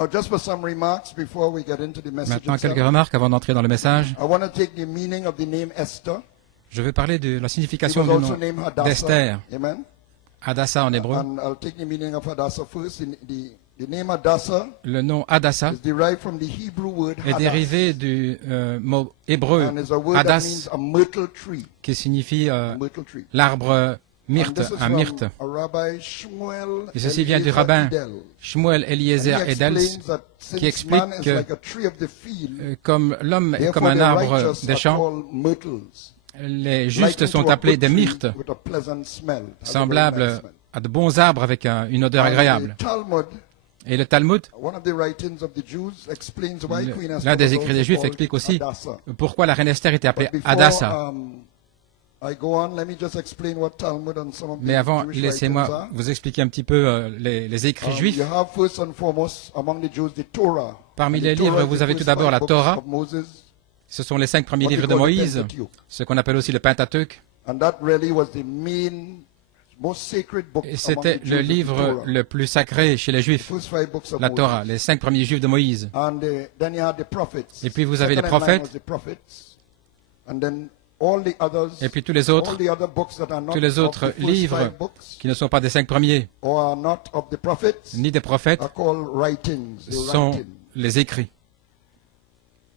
Now, just for some remarks before we get into the message Maintenant, quelques itself, remarques avant d'entrer dans le message. I want to take the meaning of the name Esther. Je vais parler de la It signification was du also nom named Hadassah. d'Esther, Amen. Hadassah en hébreu. And I'll take the meaning of Hadassah first. The name Hadassah Le nom Hadassah is derived from the Hebrew word est Hadass. dérivé du mot hébreu And it's a word that Hadass, means a myrtle tree. qui signifie Myrtle tree. l'arbre And myrte, this is un from myrte. a Rabbi Shmuel Et ceci vient du Eliezer rabbin Edel. Shmuel And Eliezer he Edels, explains that qui since man explique is que like a tree of the field, comme l'homme est comme therefore un the arbre righteous des are champs, called myrtles. les justes Likened sont to a appelés good des tree myrtes, with a pleasant smell. Has a very nice semblables smell. à de bons arbres avec une odeur And agréable. the Talmud, Et le Talmud, one of the writings of the Jews, explains why Queen Esther l'un des was écrits also des Juifs called explique aussi Hadassah. pourquoi la reine Esther était appelée But before, Hadassah. I go on, let me just explain what Talmud and some of Mais the avant, Jewish writings laissez-moi are. vous expliquer un petit peu les écrits juifs. You have first and foremost among the Jews the Torah. Parmi And les the Torah livres, is the vous avez tout first d'abord 5 la books Torah. of Moses, Ce sont les 5 premiers what we livres de call the Moïse, Pentateuch. ce qu'on appelle aussi le Pentateuque. And that really was the most sacred book Et among c'était the Jews, le the livre Torah. le plus sacré chez les Juifs, First 5 books of la Moses. Torah, les 5 premiers Juifs de Moïse. And then you had the prophets. Et puis vous avez les Second in line prophètes. was the prophets. And then all the others, Et puis tous les autres, all the other books that are not tous les of autres the first livres 5 books, qui ne sont pas des 5 premiers, or are not of the prophets, ni des prophètes, are called writings. The sont writings. les écrits.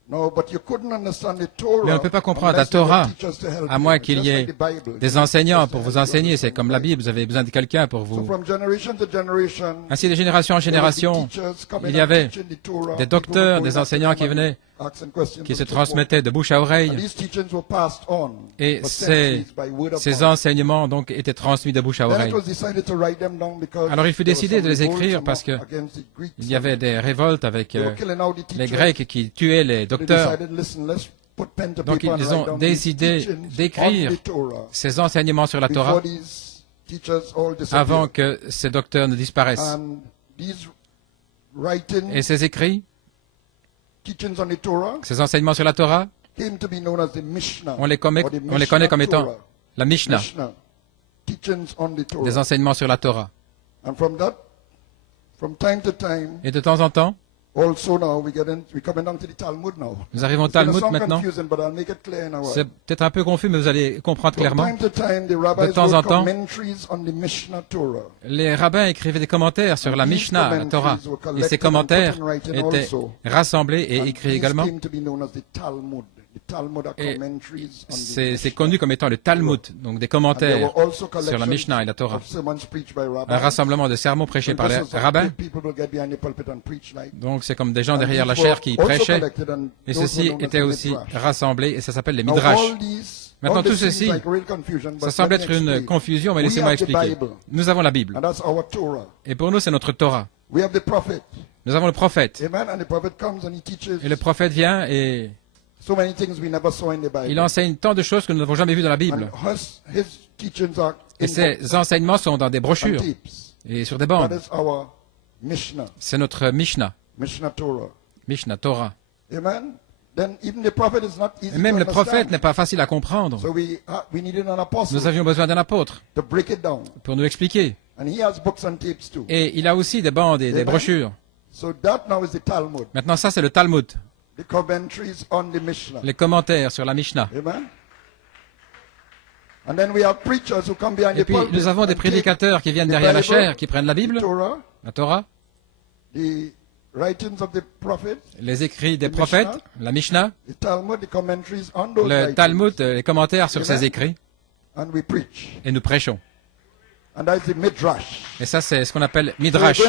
No, but you couldn't understand the Torah Mais on ne peut pas comprendre la unless there were Torah, teachers to help à you, moins qu'il just y ait like the Bible. des You need enseignants teachers pour to vous help you enseigner. C'est understand comme the la Bible. Bible, vous avez besoin de quelqu'un pour So vous. from generation to generation, Ainsi, de génération en génération, il y avait des docteurs, des enseignants qui venaient, qui se transmettaient de bouche à oreille. Et ces enseignements donc étaient transmis de bouche à oreille. Alors il fut décidé de les écrire parce que il y avait des révoltes avec les Grecs qui tuaient les docteurs. Donc ils ont décidé d'écrire ces enseignements sur la Torah avant que ces docteurs ne disparaissent. Et ces écrits, ces enseignements sur la Torah, on les connaît comme étant la Mishnah, des enseignements sur la Torah. Et de temps en temps, nous arrivons au Talmud maintenant. C'est peut-être un peu confus, mais vous allez comprendre clairement. De temps en temps, les rabbins écrivaient des commentaires sur la Mishnah, la Torah. Et ces commentaires étaient rassemblés et écrits également. Et c'est connu comme étant le Talmud, donc des commentaires sur la Mishnah et la Torah. Un rassemblement de sermons prêchés par les rabbins. Donc c'est comme des gens derrière la chaire qui prêchaient. Et ceci était aussi rassemblé et ça s'appelle les Midrash. Maintenant tout ceci, ça semble être une confusion, mais laissez-moi expliquer. Nous avons la Bible. Et pour nous c'est notre Torah. Nous avons le prophète. Et le prophète vient et il enseigne tant de choses que nous n'avons jamais vues dans la Bible. Et ces enseignements sont dans des brochures et sur des bandes. C'est notre Mishnah, Mishnah Torah. Et même le prophète n'est pas facile à comprendre. Nous avions besoin d'un apôtre pour nous l'expliquer. Et il a aussi des bandes et des brochures. Maintenant ça c'est le Talmud. Les commentaires sur la Mishnah. Et puis nous avons des prédicateurs qui viennent derrière la chaire, qui prennent la Bible, la Torah, les écrits des prophètes, la Mishnah, le Talmud, les commentaires sur ces écrits, et nous prêchons. Et ça c'est ce qu'on appelle Midrash.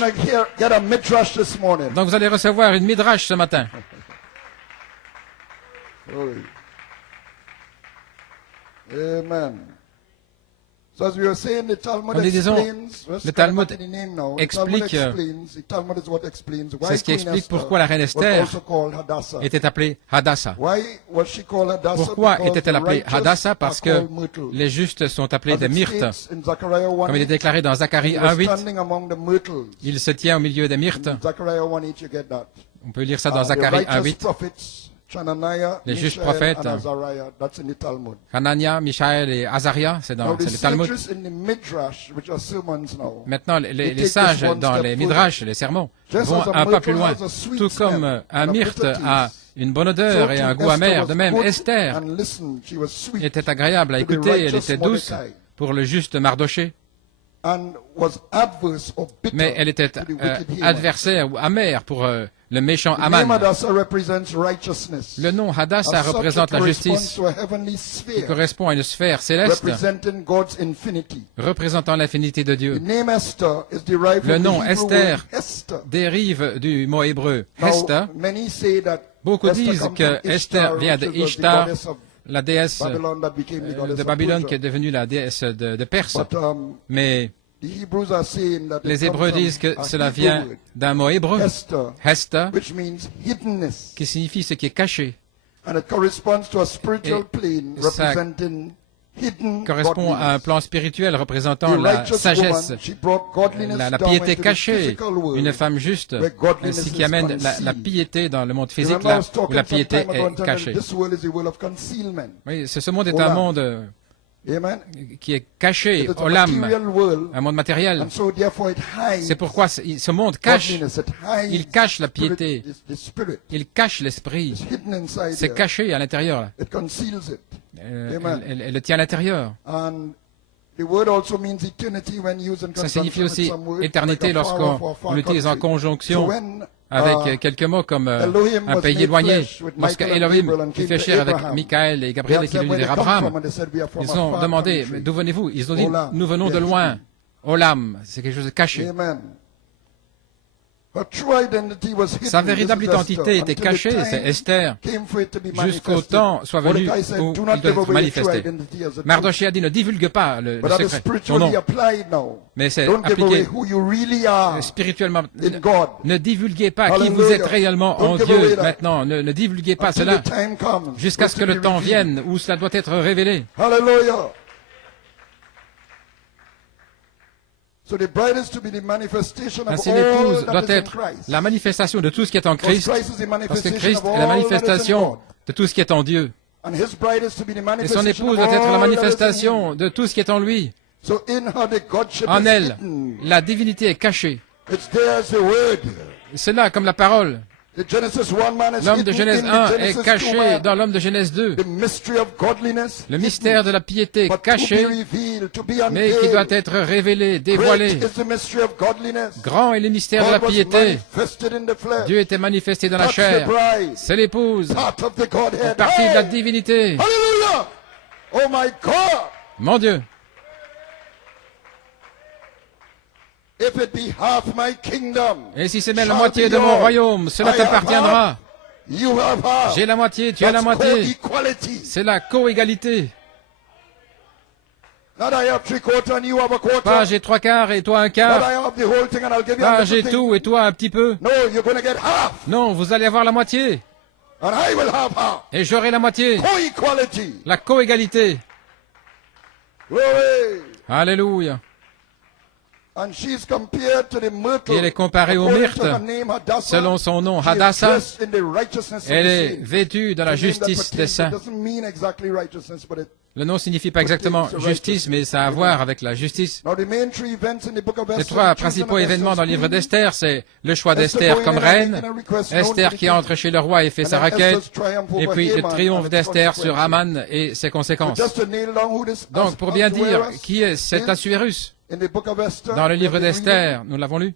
Donc vous allez recevoir une Midrash ce matin. Amen. So as we were saying, the Talmud Comme nous disons, le Talmud explique, c'est ce qui explique pourquoi la reine Esther était appelée Hadassah. Pourquoi était-elle appelée Hadassah? Parce que les justes sont appelés des myrtes. Comme il est déclaré dans Zacharie 1:8, il se tient au milieu des myrtes. On peut lire ça dans Zacharie 1:8. les juges prophètes, Hanania, Mishaël et Azaria, c'est le Talmud. Maintenant, les sages dans les Midrash, les sermons, vont un pas plus loin. Tout comme un myrte a une bonne odeur et un goût amer, de même Esther était agréable à écouter, elle était douce pour le juste Mardoché. Mais elle était adversaire ou amère pour le méchant Haman. Le nom Hadassah représente la justice qui correspond à une sphère céleste représentant l'infinité de Dieu. Le nom Esther dérive du mot hébreu Hesta. Beaucoup disent que Esther vient de Ishtar, la déesse de Babylone qui est devenue la déesse de Perse. Mais les Hébreux disent que cela vient d'un mot hébreu, Hesta, qui signifie ce qui est caché. Et ça correspond à un plan spirituel représentant la sagesse, la piété cachée, une femme juste, ainsi qui amène la piété dans le monde physique, là où la piété est cachée. Oui, ce monde est un monde qui est caché, olam, un monde matériel. C'est pourquoi ce monde cache, il cache la piété, il cache l'esprit. C'est caché à l'intérieur. Elle le tient à l'intérieur. Ça signifie aussi éternité lorsqu'on l'utilise en conjonction avec quelques mots comme un pays éloigné. Lorsque Elohim qui fait chair avec Michael et Gabriel et qui est venu vers Abraham, ils ont demandé, d'où venez-vous? Ils ont dit, nous venons de loin. Olam, c'est quelque chose de caché. Sa véritable identité était cachée, c'est Esther, jusqu'au temps soit venu où il doit être manifesté. Mardoché a dit, ne divulgue pas le secret, son nom. Mais c'est appliqué spirituellement. Ne divulguez pas qui vous êtes réellement en Dieu maintenant. Ne divulguez pas cela jusqu'à ce que le temps vienne où cela doit être révélé. Hallelujah. Ainsi, l'épouse doit être la manifestation de tout ce qui est en Christ, parce que Christ est la manifestation de tout ce qui est en Dieu. Et son épouse doit être la manifestation de tout ce qui est en lui. En elle, la divinité est cachée. C'est là comme la parole. L'homme de Genèse 1 est caché dans l'homme de Genèse 2. Le mystère de la piété caché, mais qui doit être révélé, dévoilé. Grand est le mystère de la piété. Dieu était manifesté dans la chair. C'est l'épouse, une partie de la divinité. Mon Dieu! Et si c'est même la moitié de mon royaume, cela t'appartiendra. J'ai la moitié, tu as la moitié. C'est la co-égalité. Pas j'ai 3/4 et toi 1/4. Pas j'ai tout et toi un petit peu. Non, vous allez avoir la moitié. Et j'aurai la moitié. La co-égalité. Alléluia. Et elle est comparée au myrte, selon son nom, Hadassah. Elle est vêtue dans la justice des saints. Le nom signifie pas exactement justice, mais ça a à voir avec la justice. Les trois principaux événements dans le livre d'Esther, c'est le choix d'Esther comme reine, Esther qui entre chez le roi et fait sa requête, et puis le triomphe d'Esther sur Haman et ses conséquences. Donc, pour bien dire qui est cet Assuérus, dans le livre d'Esther, nous l'avons lu.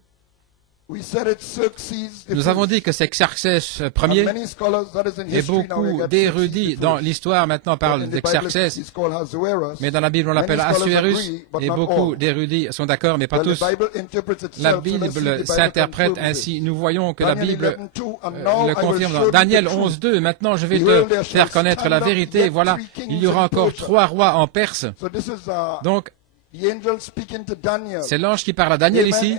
Nous avons dit que c'est Xerxès Ier, et beaucoup d'érudits dans l'histoire maintenant parlent d'Xerxès, mais dans la Bible on l'appelle Assuérus, et beaucoup d'érudits sont d'accord, mais pas tous. La Bible s'interprète ainsi. Nous voyons que la Bible le confirme dans Daniel 11:2. Maintenant je vais te faire connaître la vérité. Voilà, il y aura encore 3 rois en Perse. Donc, c'est l'ange qui parle à Daniel ici,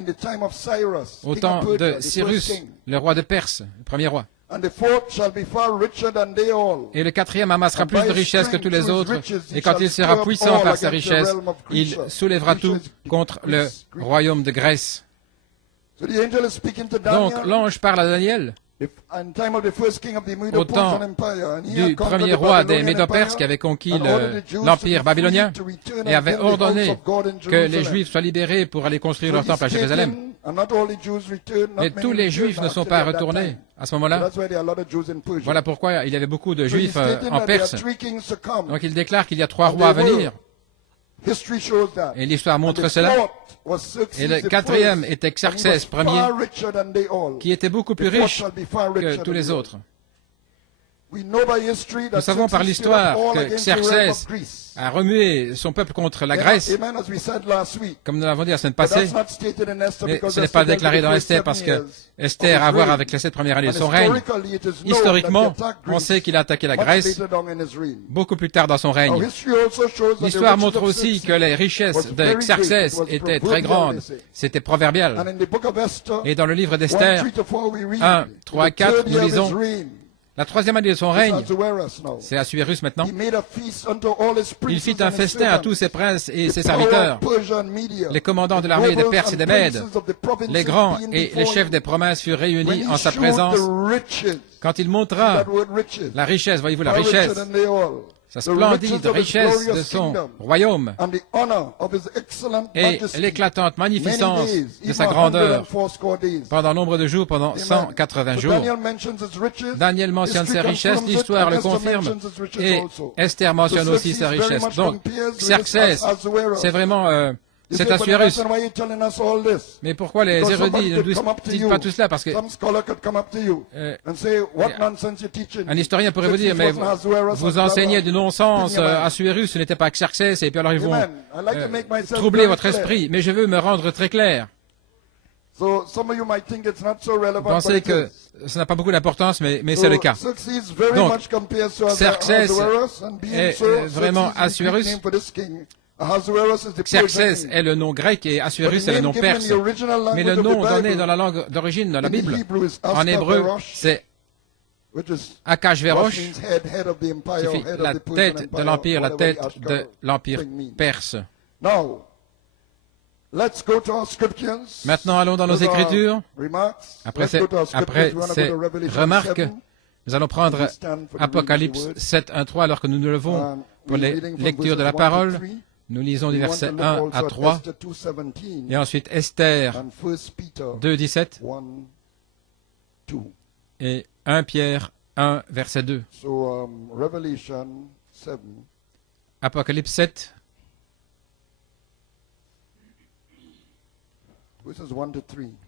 au temps de Cyrus, le roi de Perse, le premier roi. Et le 4e amassera plus de richesses que tous les autres, et quand il sera puissant par sa richesse, il soulèvera tout contre le royaume de Grèce. Donc l'ange parle à Daniel. Au temps du premier roi des Médo-Perses qui avait conquis l'Empire babylonien et avait ordonné que les Juifs soient libérés pour aller construire leur temple à Jérusalem. Mais tous les Juifs ne sont pas retournés à ce moment-là. Voilà pourquoi il y avait beaucoup de Juifs en Perse. Donc il déclare qu'il y a 3 rois à venir. Et l'histoire montre cela. Et le 4e était Xerxès Ier, qui était beaucoup plus riche que tous les autres. Nous savons par l'histoire que Xerxès a remué son peuple contre la Grèce, comme nous l'avons dit la semaine passée, mais ce n'est pas déclaré dans Esther parce que Esther a à voir avec les 7 premières années de son règne. Historiquement, on sait qu'il a attaqué la Grèce beaucoup plus tard dans son règne. L'histoire montre aussi que les richesses de Xerxès étaient très grandes. C'était proverbial. Et dans le livre d'Esther, 1, 3, 4, nous lisons la 3e année de son règne, c'est Assuérus maintenant, il fit un festin à tous ses princes et ses serviteurs, les commandants de l'armée des Perses et des Mèdes, les grands et les chefs des provinces furent réunis en sa présence. Quand il montra la richesse, voyez-vous la richesse, sa splendide richesse de son royaume et l'éclatante magnificence de sa grandeur pendant nombre de jours, pendant 180 jours. Daniel mentionne ses richesses, l'histoire le confirme, et Esther mentionne aussi ses richesses. Donc, Xerxès, c'est vraiment... c'est Assuérus. Mais pourquoi les érudits ne disent pas tout cela? Parce que un historien pourrait vous dire, mais vous enseignez du non-sens, Assuérus, ce n'était pas Xerxès, et puis alors ils vont troubler votre esprit. Mais je veux me rendre très clair. Vous pensez que ça n'a pas beaucoup d'importance, mais c'est le cas. Donc, Xerxès est vraiment Assuérus. Xerxès est le nom grec et Assuérus est le nom perse. Mais le nom donné dans la langue d'origine de la Bible, en hébreu, c'est Akashverosh, qui fait la tête de l'empire perse. Maintenant, allons dans nos Écritures. Après ces remarques, nous allons prendre Apocalypse 7, 1, 3, alors que nous nous levons pour les lectures de la parole. Nous lisons du verset 1 à 3, et ensuite Esther 2, 17, et 1 Pierre 1, verset 2. Apocalypse 7,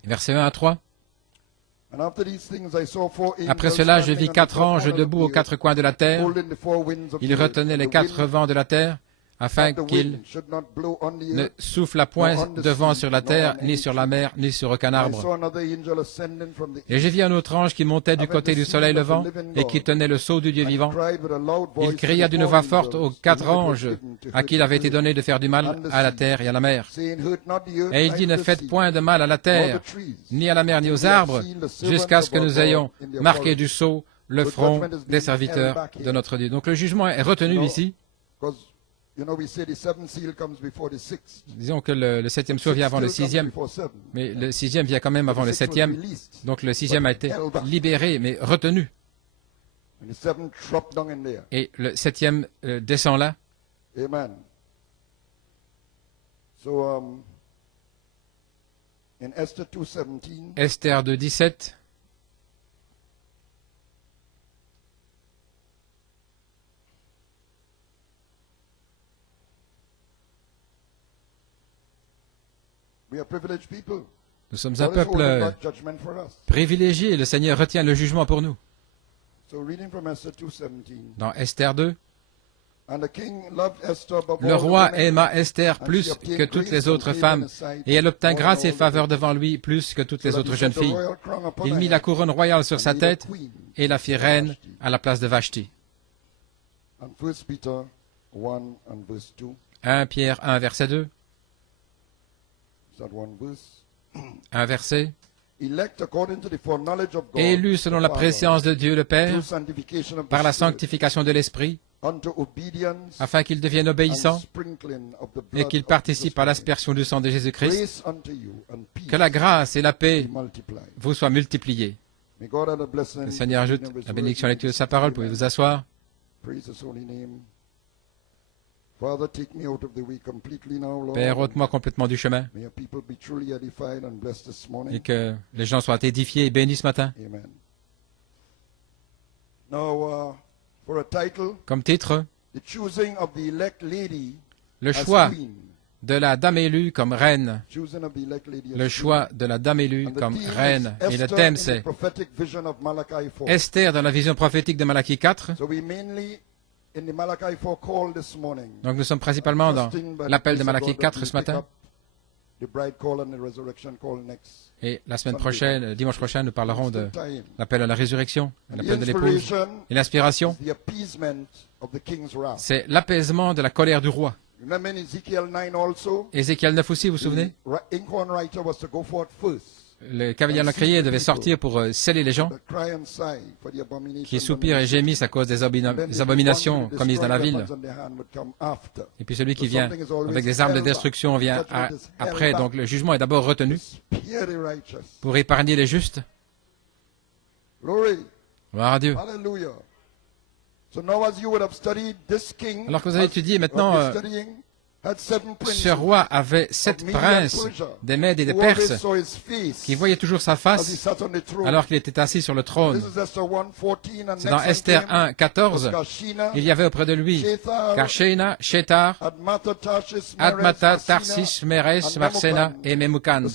verset 1 à 3. Après cela, je vis 4 anges debout aux 4 coins de la terre. Ils retenaient les 4 vents de la terre, afin qu'il ne souffle à point de vent sur la terre, ni sur la mer, ni sur aucun arbre. Et j'ai vu un autre ange qui montait du côté du soleil levant et qui tenait le sceau du Dieu vivant. Il cria d'une voix forte aux 4 anges à qui il avait été donné de faire du mal à la terre et à la mer. Et il dit, ne faites point de mal à la terre, ni à la mer, ni aux arbres, jusqu'à ce que nous ayons marqué du sceau le front des serviteurs de notre Dieu. Donc le jugement est retenu ici. Disons que le 7e sceau vient avant le 6e, mais le 6e vient quand même avant le 7e. Donc le 6e a été libéré, mais retenu. Et le 7e descend là. Esther 2, 17. Nous sommes un peuple privilégié et le Seigneur retient le jugement pour nous. Dans Esther 2, le roi aima Esther plus que toutes les autres femmes, et elle obtint grâce et faveur devant lui plus que toutes les autres jeunes filles. Il mit la couronne royale sur sa tête et la fit reine à la place de Vashti. 1 Pierre 1, verset 2. Un verset. Élu selon la préscience de Dieu le Père, par la sanctification de l'Esprit, afin qu'il devienne obéissant et qu'il participe à l'aspersion du sang de Jésus-Christ, que la grâce et la paix vous soient multipliées. Le Seigneur ajoute la bénédiction à la lecture de sa parole. Pouvez vous asseoir. Père, ôte-moi complètement du chemin et que les gens soient édifiés et bénis ce matin. Comme titre, le choix de la dame élue comme reine. Le choix de la dame élue comme reine. Et le thème, c'est Esther dans la vision prophétique de Malachie 4. Donc nous sommes principalement dans l'appel de Malachie 4 ce matin. Et la semaine prochaine, dimanche prochain, nous parlerons de l'appel à la résurrection, l'appel de l'épouse. Et l'inspiration, c'est l'apaisement de la colère du roi. Ézéchiel 9 aussi, vous vous souvenez? Le cavalier en crié devait sortir pour sceller les gens qui soupirent et gémissent à cause des abominations commises dans la ville. Et puis celui qui vient avec des armes de destruction vient après. Donc le jugement est d'abord retenu pour épargner les justes. Gloire à Dieu. Alors que vous avez étudié maintenant, ce roi avait 7 princes des Mèdes et des Perses qui voyaient toujours sa face alors qu'il était assis sur le trône. C'est dans Esther 1, 14. Il y avait auprès de lui Karshena, Shetar, Admata, Tarsis, Meres, Marsena et Memucan.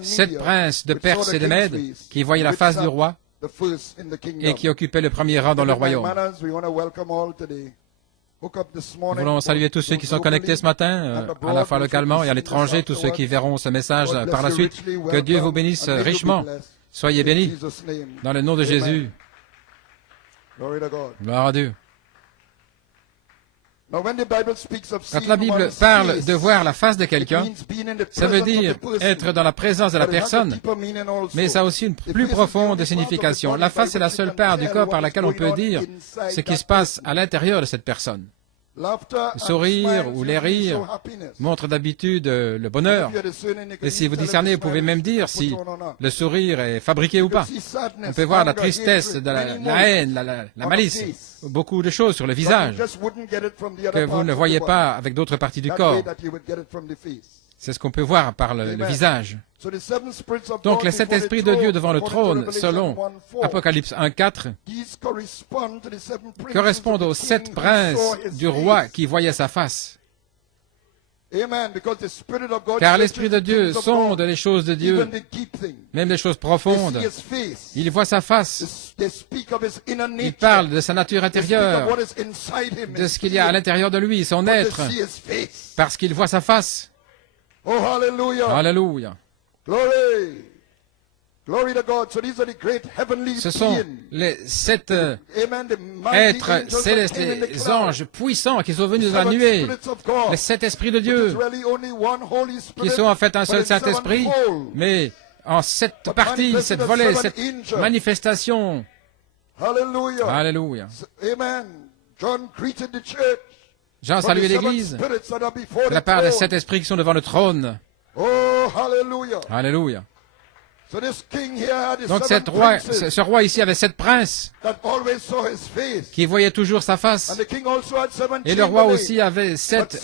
7 princes de Perse et de Mèdes qui voyaient la face du roi et qui occupaient le premier rang dans le royaume. Nous voulons saluer tous ceux qui sont connectés ce matin, à la fois localement et à l'étranger, tous ceux qui verront ce message par la suite. Que Dieu vous bénisse richement. Soyez bénis dans le nom de Jésus. Gloire à Dieu. Quand la Bible parle de voir la face de quelqu'un, ça veut dire être dans la présence de la personne, mais ça a aussi une plus profonde signification. La face est la seule part du corps par laquelle on peut dire ce qui se passe à l'intérieur de cette personne. Le sourire ou les rires montrent d'habitude le bonheur. Et si vous discernez, vous pouvez même dire si le sourire est fabriqué ou pas. On peut voir la tristesse, la haine, la malice, beaucoup de choses sur le visage que vous ne voyez pas avec d'autres parties du corps. C'est ce qu'on peut voir par le visage. Donc les 7 esprits de Dieu devant le trône, selon Apocalypse 1.4, correspondent aux 7 princes du roi qui voyaient sa face. Car l'Esprit de Dieu sonde les choses de Dieu, même les choses profondes. Il voit sa face. Il parle de sa nature intérieure, de ce qu'il y a à l'intérieur de lui, son être, parce qu'il voit sa face. Oh, hallelujah. Alléluia. Ce sont les 7 êtres célestes, les anges puissants qui sont venus dans la nuée, les 7 esprits de Dieu, qui sont en fait un seul Saint-Esprit, mais en 7 parties, 7 volets, 7 manifestations. Alléluia. Jean saluait l'Église de la part des 7 esprits qui sont devant le trône. Alléluia. Donc ce roi ici avait 7 princes qui voyaient toujours sa face. Et le roi aussi avait 7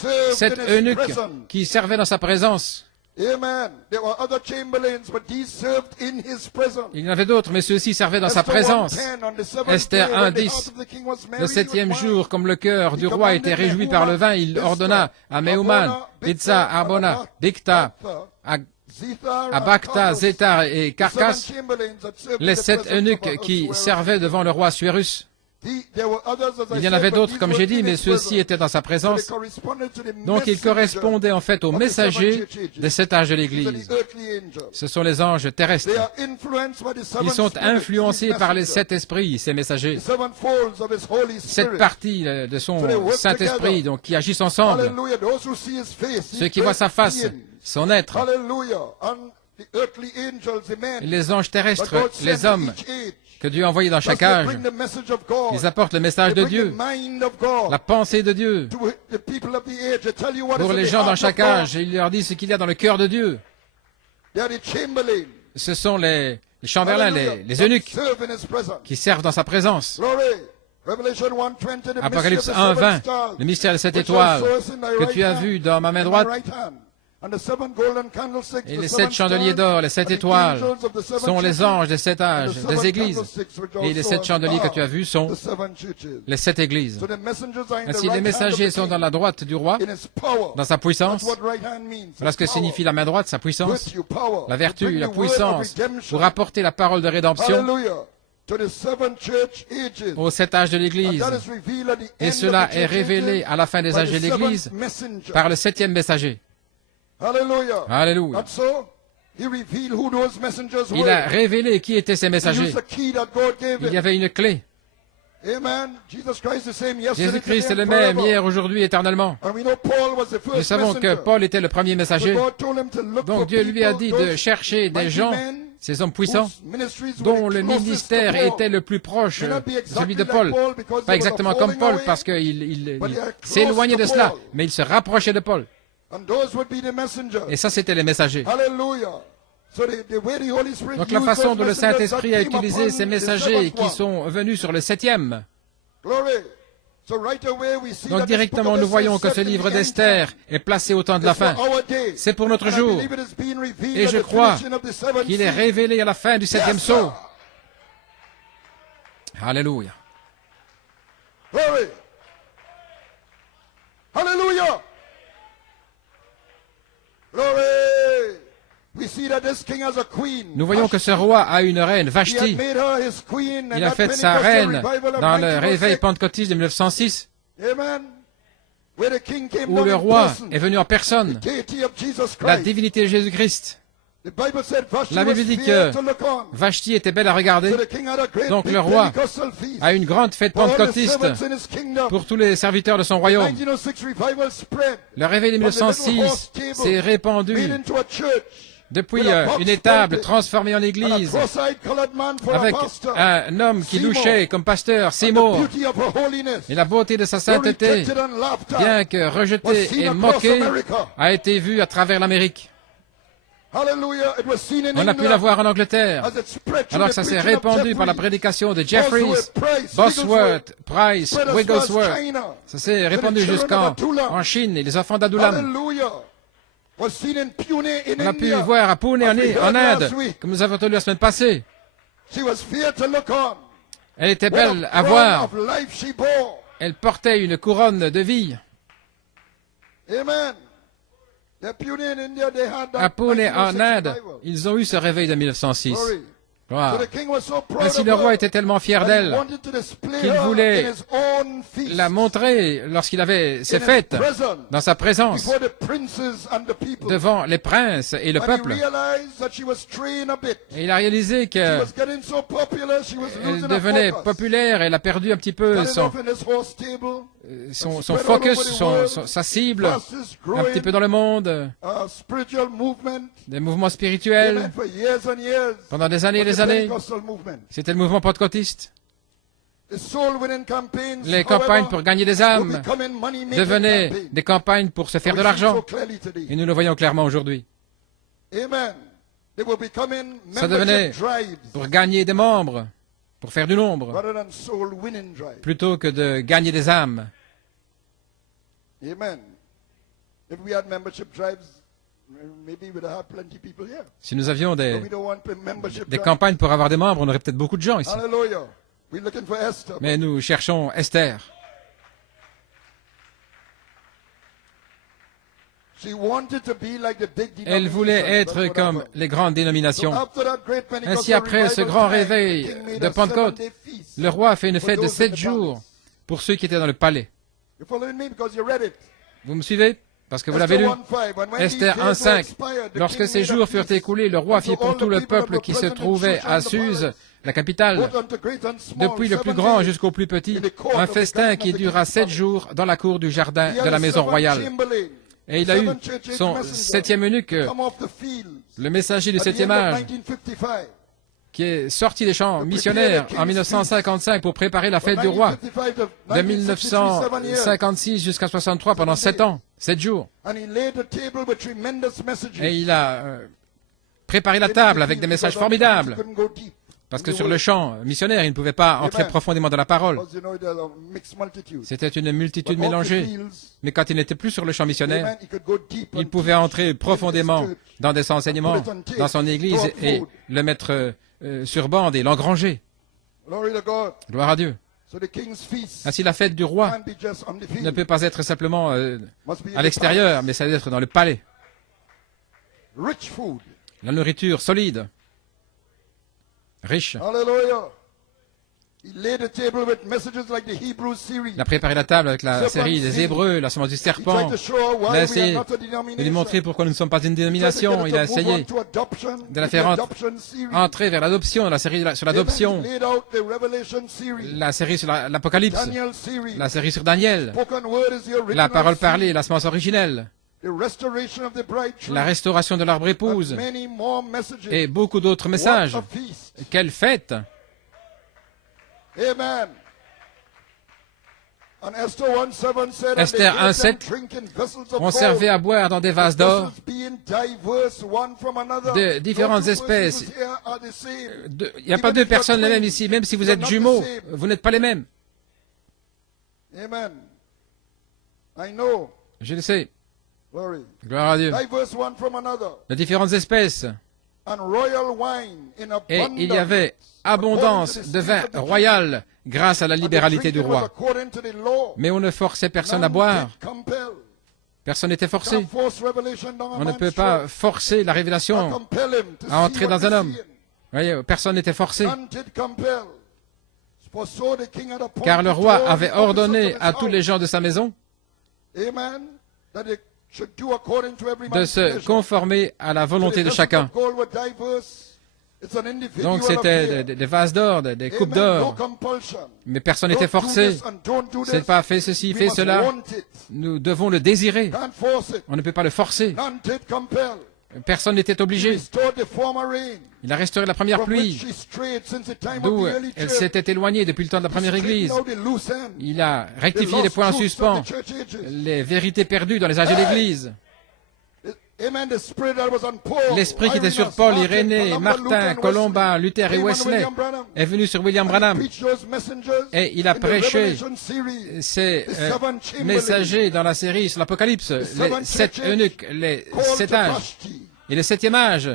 eunuques qui servaient dans sa présence. Il y en avait d'autres, mais ceux-ci servaient dans sa présence. Esther 1.10. Le 7e jour, comme le cœur du roi était réjoui par le vin, il ordonna à Mehuman, Bitsa, Arbona, Bikta, Abakta, Zétar et Carcas, les 7 eunuques qui servaient devant le roi Assuérus. Il y en avait d'autres, comme j'ai dit, mais ceux-ci étaient dans sa présence. Donc, ils correspondaient en fait aux messagers des 7 âges de l'Église. Ce sont les anges terrestres. Ils sont influencés par les 7 esprits, ces messagers. 7 parties de son Saint-Esprit, donc, qui agissent ensemble. Ceux qui voient sa face, son être. Les anges terrestres, les hommes que Dieu a envoyés dans chaque âge, ils apportent le message de Dieu, la pensée de Dieu. Pour les gens dans chaque âge, il leur dit ce qu'il y a dans le cœur de Dieu. Ce sont les les chambellans, les eunuques, qui servent dans sa présence. Apocalypse 1:20, le mystère des 7 étoiles que tu as vu dans ma main droite, et les 7 chandeliers d'or, les 7 étoiles, sont les anges des 7 âges des églises. Et les 7 chandeliers que tu as vus sont les 7 églises. Ainsi, les messagers sont dans la droite du roi, dans sa puissance. Voilà ce que signifie la main droite, sa puissance, la vertu, la puissance, pour apporter la parole de rédemption aux 7 âges de l'Église. Et cela est révélé à la fin des âges de l'Église par le 7e messager. Alléluia. Il a révélé qui étaient ces messagers. Il y avait une clé. Jésus-Christ est le même hier, aujourd'hui, éternellement. Nous savons que Paul était le premier messager. Donc Dieu lui a dit de chercher des gens, ces hommes puissants, dont le ministère était le plus proche, celui de Paul. Pas exactement comme Paul, parce qu'il s'éloignait de cela, mais il se rapprochait de Paul. Et ça, c'était les messagers. Donc la façon dont le Saint-Esprit a utilisé ces messagers qui sont venus sur le 7e. Donc directement, nous voyons que ce livre d'Esther est placé au temps de la fin. C'est pour notre jour. Et je crois qu'il est révélé à la fin du 7e sceau. Alléluia. Alléluia. Nous voyons que ce roi a une reine, Vashti. Il a fait sa reine dans le réveil pentecôtiste de 1906, où le roi est venu en personne, la divinité de Jésus-Christ. La Bible dit que Vashti était belle à regarder, donc le roi a une grande fête pentecôtiste pour tous les serviteurs de son royaume. Le réveil de 1906 s'est répandu depuis une étable transformée en église, avec un homme qui louchait comme pasteur, Seymour, et la beauté de sa sainteté, bien que rejeté et moqué, a été vue à travers l'Amérique. On a pu la voir en Angleterre, alors que ça s'est répandu par la prédication de Jeffries, Bosworth, Price, Wigglesworth. Ça s'est répandu jusqu'en Chine et les enfants d'Adulam. On a pu voir à Pune en Inde, comme nous avons entendu la semaine passée. Elle était belle à voir. Elle portait une couronne de vie. À Pune en Inde, ils ont eu ce réveil de 1906. Gloire. Ainsi, le roi était tellement fier d'elle qu'il voulait la montrer lorsqu'il avait ses fêtes dans sa présence, devant les princes et le peuple. Et il a réalisé qu'elle devenait populaire, elle a perdu un petit peu son focus, sa cible, un petit peu dans le monde, des mouvements spirituels, pendant des années et des années. C'était le mouvement pentecôtiste. Les campagnes pour gagner des âmes devenaient des campagnes pour se faire de l'argent. Et nous le voyons clairement aujourd'hui. Ça devenait pour gagner des membres, pour faire du nombre, plutôt que de gagner des âmes. Si nous avions des campagnes pour avoir des membres, on aurait peut-être beaucoup de gens ici. Mais nous cherchons Esther. Elle voulait être comme les grandes dénominations. Ainsi, après ce grand réveil de Pentecôte, le roi a fait une fête de 7 jours pour ceux qui étaient dans le palais. Vous me suivez? Parce que vous l'avez lu. Esther 1:5. Lorsque ces jours furent écoulés, le roi fit pour tout le peuple qui se trouvait à Suse, la capitale, depuis le plus grand jusqu'au plus petit, un festin qui dura 7 jours dans la cour du jardin de la maison royale. Et il a eu son 7e eunuque, le messager du 7e âge, qui est sorti des champs missionnaires en 1955 pour préparer la fête du roi, de 1956 jusqu'à 63 pendant 7 ans, 7 jours. Et il a préparé la table avec des messages formidables. Parce que sur le champ missionnaire, il ne pouvait pas entrer profondément dans la parole. C'était une multitude mélangée. Mais quand il n'était plus sur le champ missionnaire, il pouvait entrer profondément dans des enseignements, dans son église, et le mettre sur bande et l'engranger. Gloire à Dieu. Ainsi, la fête du roi ne peut pas être simplement à l'extérieur, mais ça doit être dans le palais. La nourriture solide, riche. Il a préparé la table avec la série des Hébreux, la semence du serpent. Il a essayé de lui montrer pourquoi nous ne sommes pas une dénomination. Il a essayé de la faire entrer vers l'adoption, la série sur l'adoption, la série sur l'Apocalypse, la série sur Daniel, la parole parlée, la semence originelle, la restauration de l'arbre épouse, et beaucoup d'autres messages. Quelle fête! Amen. Esther 1:7, on servait à boire dans des vases d'or de différentes espèces. Il n'y a pas deux personnes les mêmes ici, même si vous êtes jumeaux, vous n'êtes pas les mêmes. Je le sais. Gloire à Dieu. De différentes espèces. Et il y avait abondance de vin royal grâce à la libéralité du roi. Mais on ne forçait personne à boire. Personne n'était forcé. On ne peut pas forcer la révélation à entrer dans un homme. Voyez, personne n'était forcé. Car le roi avait ordonné à tous les gens de sa maison de se conformer à la volonté de chacun. Donc c'était des vases d'or, des coupes d'or. Mais personne n'était forcé. C'est pas fait ceci, fait cela. Nous devons le désirer. On ne peut pas le forcer. Personne n'était obligé. Il a restauré la première pluie, d'où elle s'était éloignée depuis le temps de la première église. Il a rectifié les points en suspens, les vérités perdues dans les âges de l'église. L'esprit qui était sur Paul, Irénée, Martin, Colomba, Luther et Wesley est venu sur William Branham. Et il a prêché ces messagers dans la série sur l'Apocalypse, les 7 eunuques, les 7 âges. Et le 7e âge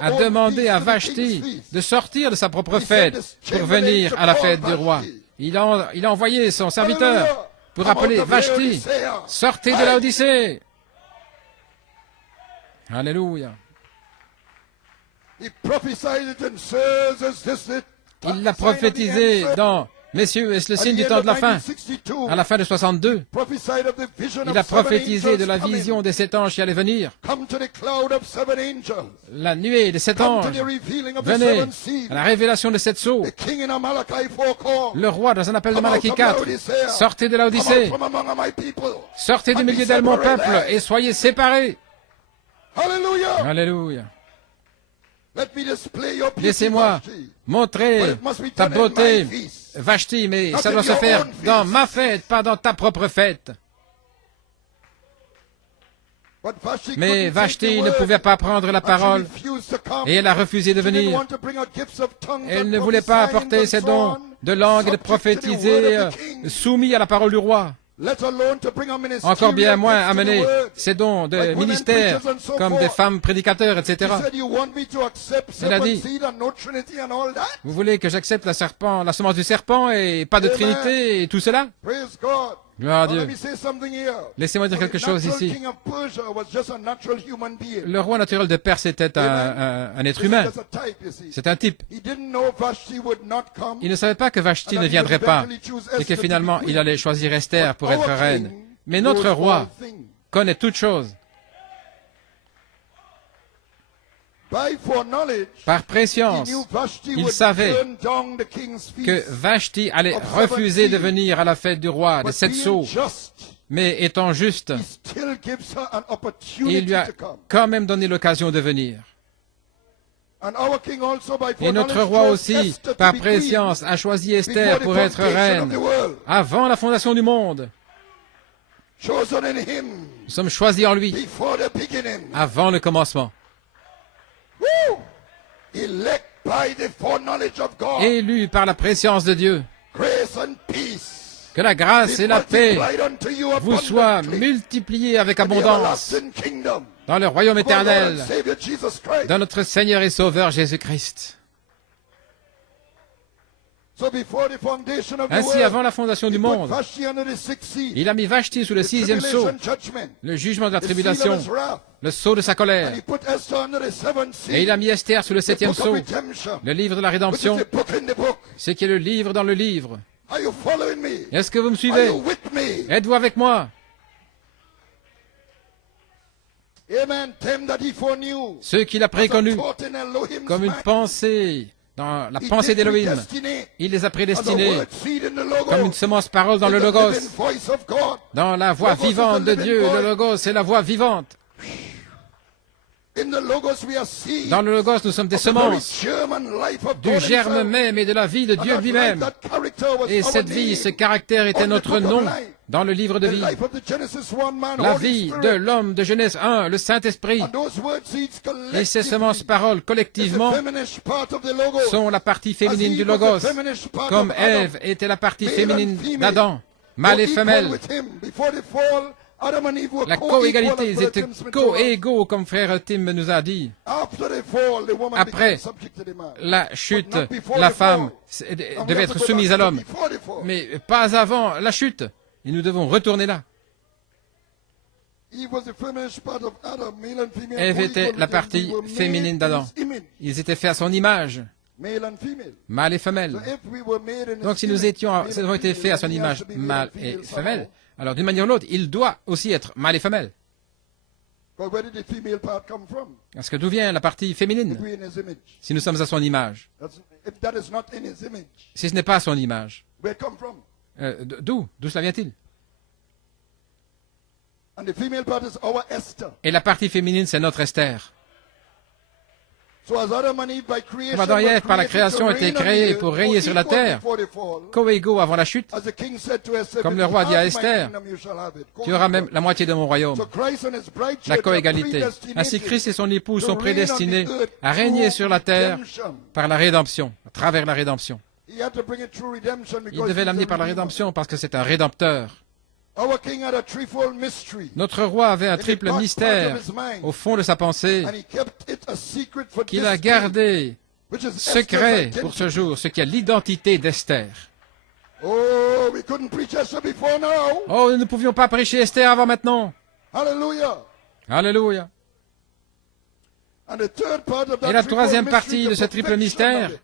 a demandé à Vashti de sortir de sa propre fête pour venir à la fête du roi. Il a envoyé son serviteur pour appeler Vashti, sortez de l'Odyssée. Alléluia. Il l'a prophétisé dans Messieurs, est-ce le signe du temps de la fin? À la fin de 62, il a prophétisé de la vision des 7 anges qui allaient venir. La nuée des 7 anges. Venez à la révélation des 7 sceaux. Le roi dans un appel de Malachie 4. Sortez de l'Odyssée. Sortez du milieu de mon peuple et soyez séparés. Alléluia. Laissez-moi montrer ta beauté, Vashti, mais ça doit se faire dans ma fête, pas dans ta propre fête. Mais Vashti ne pouvait pas prendre la parole et elle a refusé de venir. Elle ne voulait pas apporter ses dons de langue et de prophétiser soumis à la parole du roi. Encore bien moins amener ces dons de ministère comme des femmes prédicateurs, etc. Il a dit, vous voulez que j'accepte la semence du serpent et pas de Trinité et tout cela? Gloire à Dieu. Laissez-moi dire quelque chose ici. Le roi naturel de Perse était un être humain. C'est un type. Il ne savait pas que Vashti ne viendrait pas et que finalement il allait choisir Esther pour être reine. Mais notre roi connaît toutes choses. Par préscience, il savait que Vashti allait refuser de venir à la fête du roi des 7 sceaux, mais étant juste, il lui a quand même donné l'occasion de venir. Et notre roi aussi, par préscience, a choisi Esther pour être reine avant la fondation du monde. Nous sommes choisis en lui avant le commencement. elect by the foreknowledge of God, élus par la préscience de Dieu. grace and peace Que la grâce et la paix multiplied unto you vous soient abundantly multipliées avec in the abondance everlasting kingdom dans le royaume of our Lord éternel and Savior Jesus Christ. de notre Seigneur et Sauveur Jésus-Christ. So before the foundation of the Ainsi, world, avant la fondation du he put monde, Vashti under the sixth seal, il a mis Vashti sous le the sixième sceau, tribulation judgment, le jugement de la the seal of tribulation, his wrath, le sceau de sa and colère. he put Esther under the seventh seal, Et il a mis Esther sous le the septième book of sceau, redemption, le livre de la which is rédemption, the book in the book. ce qui est le livre dans le livre. Are you following me? Est-ce que vous me Are suivez? you with me? Êtes-vous avec moi? Amen. Them that he foreknew Ceux qu'il a as a préconnus thought in Elohim's comme une mind. pensée dans la He pensée did d'Élohim, predestinate il les a as a prédestinés word seed in the Logos, comme une semence parole dans in le the Logos, living voice of God. dans la voix Logos is vivante the de living Dieu. voice. Le Logos, c'est la voix vivante. In the Logos we are seed Dans le Logos, nous sommes des of the very semences germ and life of du God germe himself. même et de la vie de And Dieu that lui-même. life, that character was Et our cette vie, name. ce caractère était On the notre book of nom life. dans le livre de The vie. life of the Genesis 1 man, La Holy vie Spirit. de l'homme de Genèse 1, le Saint-Esprit. And those word seeds Et ces collectively semences paroles is the collectivement feminist part of the Logos. sont la partie As féminine Eve du was the Logos, feminist part comme of Adam. Ève était la partie Male féminine and female. d'Adam, mâle et Co-equal femelle. with him. Before the fall, Adam and Eve were La co-equal, co-égalité, as ils Brother étaient Tim Smith told us. co-égaux, comme frère Tim nous a dit. After the fall, the woman Après became subject to the man. la chute, But not before la the femme fall. And we devait have to être go soumise back à to l'homme, before the fall. mais pas avant la chute. Et nous devons retourner là. Eve was the feminist part of Adam, male and female, Ève co-equal était with la him. partie We were made féminine in d'Adam. his image, Ils étaient faits à son image, male and female. mâle et So femelle. if we were made in Donc his si nous image, étions, male nous and avons été female, faits à then son he has image, to be mâle and et female femelle, somehow. alors d'une manière ou l'autre, il doit aussi être mâle et femelle. But where did the female part come from? Parce que d'où vient la partie If féminine, we're in his image. si nous sommes à son image? If that is not in his image, Si ce n'est pas à son image, where it come from? d'où cela vient-il? And the female part is our Esther. Et la partie féminine, c'est notre Esther. So as Adam and Eve by creation Comme Adam et were Ève, par la created création, to étaient reign on the créés earth, pour régner sur la co-equal terre, before the fall, co-égaux avant la chute, as the king said to Esther, comme "If le you roi dit à have my Esther, kingdom, you shall have it." tu auras même la moitié de mon royaume. So Christ and his bride La church are co-égalité. predestinated Ainsi, Christ et son épouse to sont reign on the prédestinés earth à régner through sur la terre redemption. par la rédemption, à travers la rédemption. He had to bring it through redemption Il because devait he's l'amener a par la redeemer. rédemption parce que c'est un rédempteur. Our king had a threefold mystery, Notre roi avait un triple mystère au fond de sa pensée and he kept it a secret for qu'il this a day, gardé which is secret Esther's pour ce identity. jour, ce qui est l'identité d'Esther. Oh, we couldn't preach Esther before now. Oh, nous ne pouvions pas prêcher Esther avant maintenant. Hallelujah. Alléluia. And the third part of that Et la threefold troisième mystery, partie the de ce triple perfection mystère of it.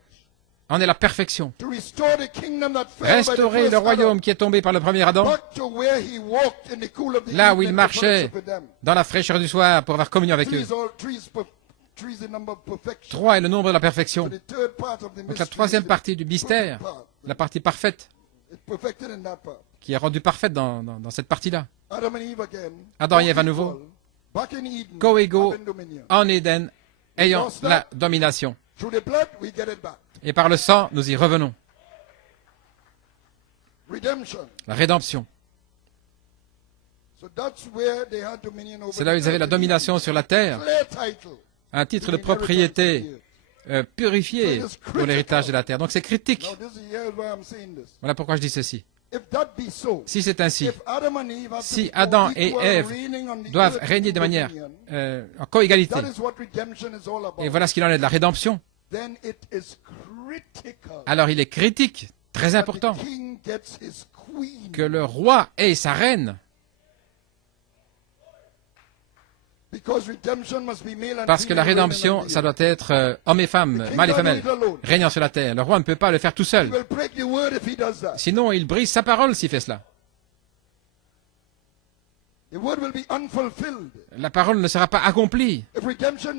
en est la perfection. To restore the kingdom that fell by the Restaurer first le royaume Adam, qui est tombé par le premier Adam, back to where he walked in the cool of the là où evening il to marchait fellowship with them. dans la fraîcheur du soir pour avoir communion avec eux. Three is the number of perfection. 3 est le nombre de la perfection. So the third part of the Donc la mystery troisième is the partie du mystère, perfect part. la partie parfaite, It's perfected in that part. qui est rendue parfaite dans cette partie-là. Adam and Eve again. Adam et Ève à co-equal, nouveau, back in Eden, co-égaux having dominion. en Éden, ayant la domination. Through the blood, we get it back. Et par le sang, nous y revenons. Redemption. La rédemption. So that's where they had dominion over C'est là où ils avaient la the domination sur la terre, clear title. un titre de propriété purifié pour l'héritage de la terre. Donc c'est critique. Now this is here why I'm saying this. Voilà pourquoi je dis ceci. If that be so, Si c'est ainsi, if Adam and Eve have to si be Adam et co-equal, Ève reigning on the doivent earth régner in de manière dominion, en coégalité, that is what redemption is all about. et voilà ce qu'il en est de la rédemption, Then it is critical alors il est critique, très that important, the king gets his queen. que le roi ait sa reine. Because redemption must be male and Parce que la female reigning rédemption, on the ça earth. doit être homme et femme, mâle et femelle, régnant sur la terre. Le roi ne peut pas le faire tout He seul. will break the word if he does that. Sinon, il brise sa parole s'il fait cela. The word will be unfulfilled. La parole ne sera pas accomplie. If redemption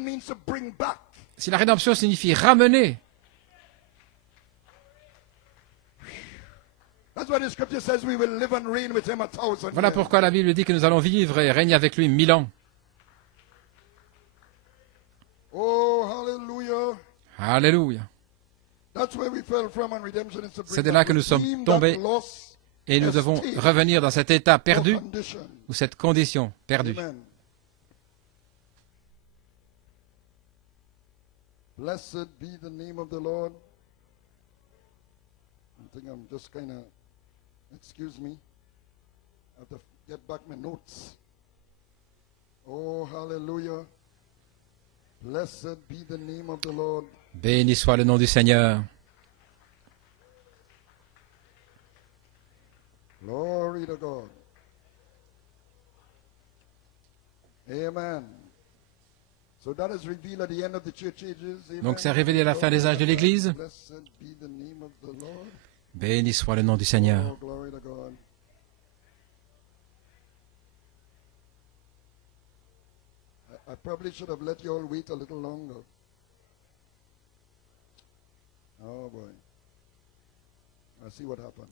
means to bring back. Si la rédemption signifie ramener, That's why the scripture says we will live and reign with him 1,000 voilà years. pourquoi la Bible dit que nous allons vivre et régner avec lui 1000 ans. Oh, hallelujah. Alléluia. That's where we fell from, and redemption is to bring C'est de là back. que nous sommes Redeem tombés. that lost Et nous devons revenir dans cet état perdu, condition. ou cette condition perdue. Amen. Blessed be the name of the Lord. I think I'm just kind of, excuse me, I have to get back my notes. Oh, hallelujah. Blessed be the name of the Lord. Béni soit le nom du Seigneur. Glory to God. Amen. So that is revealed at the end of the church ages. Amen. Donc c'est révélé à la fin des âges de l'Église. Blessed be the name of the Lord. Béni soit le nom du Seigneur. Oh, glory to God. I probably should have let you all wait a little longer. Oh boy. I see what happened.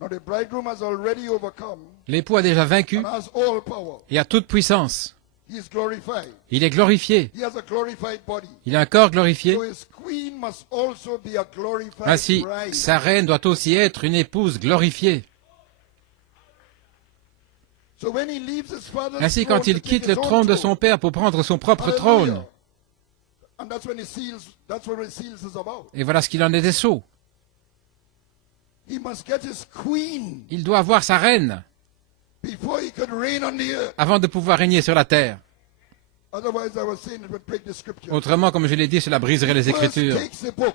Now the bridegroom has already overcome L'époux a déjà vaincu and has all power. et a toute puissance. He is glorified. Il est glorifié. He has a glorified body. Il a un corps glorifié. So his queen must also be a glorified Ainsi, bride. sa reine doit aussi être une épouse glorifiée. So when he leaves his father's Ainsi, throne quand il to take quitte le his own trône de son throne, père pour prendre son propre hallelujah. trône, And that's when that's what his seals is about. et voilà ce qu'il en est des sceaux. He must get his queen Il doit avoir sa reine before he could reign on the earth. avant de pouvoir régner sur la terre. Otherwise, I was saying it would break the scripture. Autrement, comme je l'ai dit, cela briserait les First Écritures. takes the book,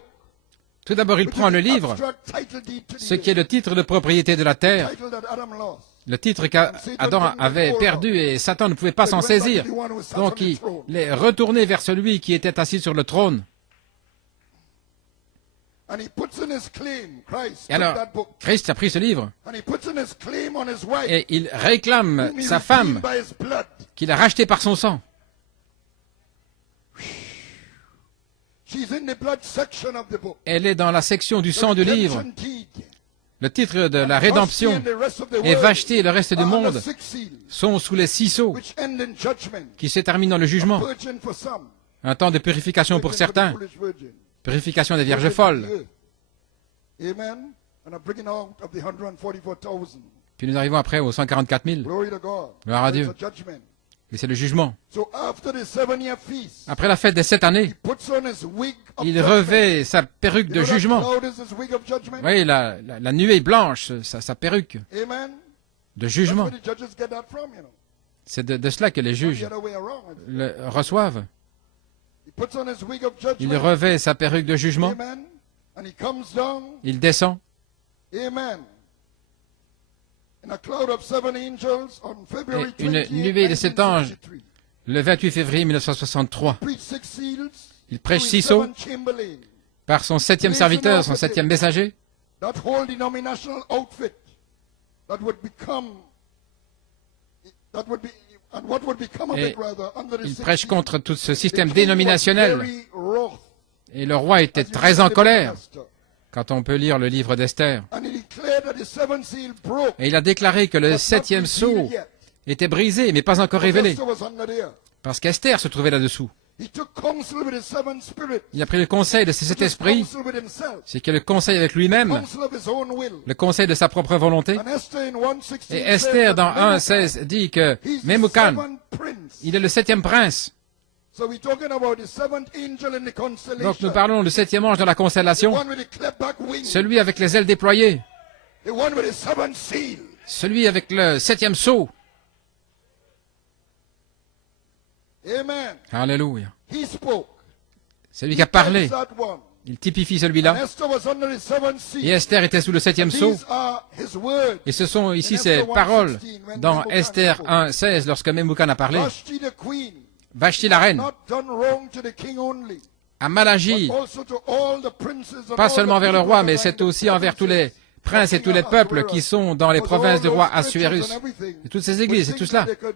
Tout d'abord, il which prend is le the livre, abstract title deed to the ce qui est earth, le titre de propriété de la terre, title that Adam lost. le titre qu'Adam avait perdu et Satan ne pouvait pas s'en saisir. Donc il est retourné vers celui qui était assis sur le trône. And he puts in his claim, Christ, Et alors, took that book, Christ a pris ce livre and he puts in his claim on his wife, et il réclame whom he sa redeemed femme by his blood. qu'il a rachetée par son sang. She's in the blood section of the book. Elle est dans la section du sang du livre. Redemption deed. Le titre de la Vashti rédemption and the rest of the et world Vashti et le reste du are under monde six seals, sont sous les 6 sceaux which end in judgment. qui se terminent dans le jugement. Purging for some, Un temps de purification pour purging for the certains, foolish virgin. purification des vierges Purging for folles. the earth. Amen. And I'm bringing out of the 144,000. Puis nous arrivons après aux 144 000. Glory to God. Gloire à It's Dieu. a judgment. Et c'est le jugement. So after the 7-year feast, Après la fête des 7 années, he puts on his wig of il judgment. revêt sa perruque You de know that jugement. cloud is his wig of judgment? Oui, la nuée blanche, sa perruque Amen. de That's jugement. where the judges get that from, you know. C'est de cela que les The juges other way around. le reçoivent. He puts on his wig of Il judgment. revêt sa perruque de jugement. Amen. And he comes down. Il descend. Amen. In a cloud of 7 angels on February Et une 28, nuée de 7 anges. 1963. Le 28 février 1963, Preach 6 seals. il prêche to 6 his seven sceaux chamberlain. par son 7e serviteur, son 7e messager. That whole denominational outfit that would become and what would become of Et it rather under the il six prêche seals. contre tout ce The système king dénominationnel. was very wroth, Et le roi était as you très read en the book colère of Esther. quand on peut lire le livre d'Esther. And he declared that the seventh seal broke, Et il a déclaré que le but not 7e sceau revealed yet. était brisé, mais pas encore Because révélé, Esther was under there. parce qu'Esther se trouvait là-dessous. He took counsel with his seven spirits. Il a pris le conseil de ces 7 He took esprits, counsel with himself. c'est que le conseil avec lui-même, Counsel of his own will. le conseil de sa propre volonté. And Esther in 1:16 Et says Esther, dans that 1.16, dit que he's the Memucan, seventh prince. il est le 7e prince. So we're talking about the seventh angel in the constellation. Donc nous parlons du 7e ange de la The constellation, one with the clapback wings. celui avec les ailes déployées, The one with the seventh seal. celui avec le 7e sceau. Amen. Alléluia. He spoke. C'est lui qui a parlé. That one. Il typifie And celui-là. Esther was under the seventh seal. Et Esther était sous le 7e sceau. These are his words. Et ce sont ici ses paroles dans Esther 1.16 lorsque Memucan a parlé. Vashti the queen, Vashti la reine not done wrong to the king only, a mal agi, but also to all the princes and pas all seulement the envers le people roi, of the mais land, c'est aussi the envers tous les provinces, princes et tous les peuples qui sont dans les because provinces all du roi those Assuérus. churches and everything Et toutes ces églises et would tout think cela that they could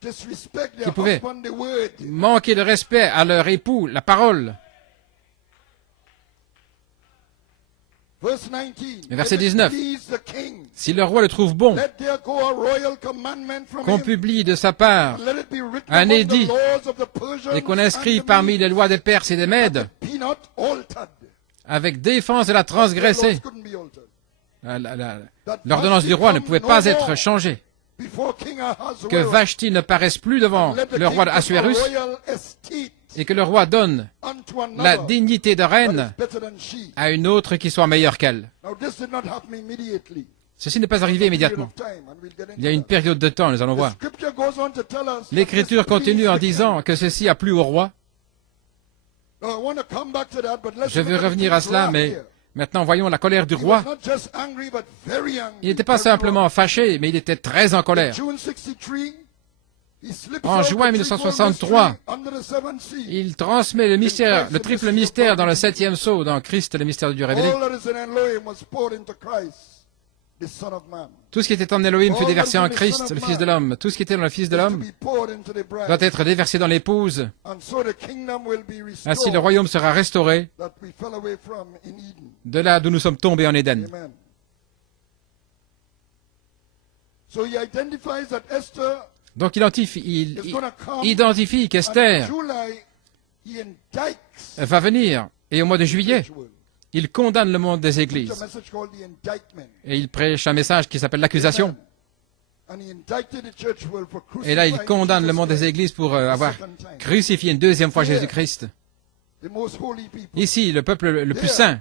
disrespect their qui pouvaient husband, the word. manquer de respect à leur époux, la parole. Verse 19. Et verset If it 19. please the king, Si le roi le trouve bon, let there go a royal commandment from qu'on him, publie de sa part and let it be written un among édit the laws of the Persians et qu'on inscrive and the parmi les Medes, lois des Perses et des Mèdes, be not altered. avec défense de la Their laws transgresser. couldn't be altered. L'ordonnance du roi ne pouvait pas être changée. Before King Que Ahasuerus, Vashti ne paraisse plus devant let the le roi king put a Assuérus royal estate et que le roi donne la dignité de reine à une autre qui soit meilleure qu'elle. Ceci n'est pas arrivé immédiatement. Il y a une période de temps, nous allons voir. L'Écriture continue en disant que ceci a plu au roi. Je veux revenir à cela, mais maintenant voyons la colère du roi. Il n'était pas simplement fâché, mais il était très en colère. En juin 1963, il transmet le mystère, le triple mystère dans le 7e sceau, dans Christ, le mystère de Dieu révélé. Tout ce qui était en Elohim fut déversé en Christ, le Fils de l'homme. Tout ce qui était dans le Fils de l'homme doit être déversé dans l'épouse. Ainsi, le royaume sera restauré de là d'où nous sommes tombés en Éden. Donc, il identifie qu'Esther va venir. Et au mois de juillet, il condamne le monde des églises. Et il prêche un message qui s'appelle l'accusation. Et là, il condamne le monde des églises pour avoir crucifié une deuxième fois Jésus-Christ. Ici, le peuple le plus saint.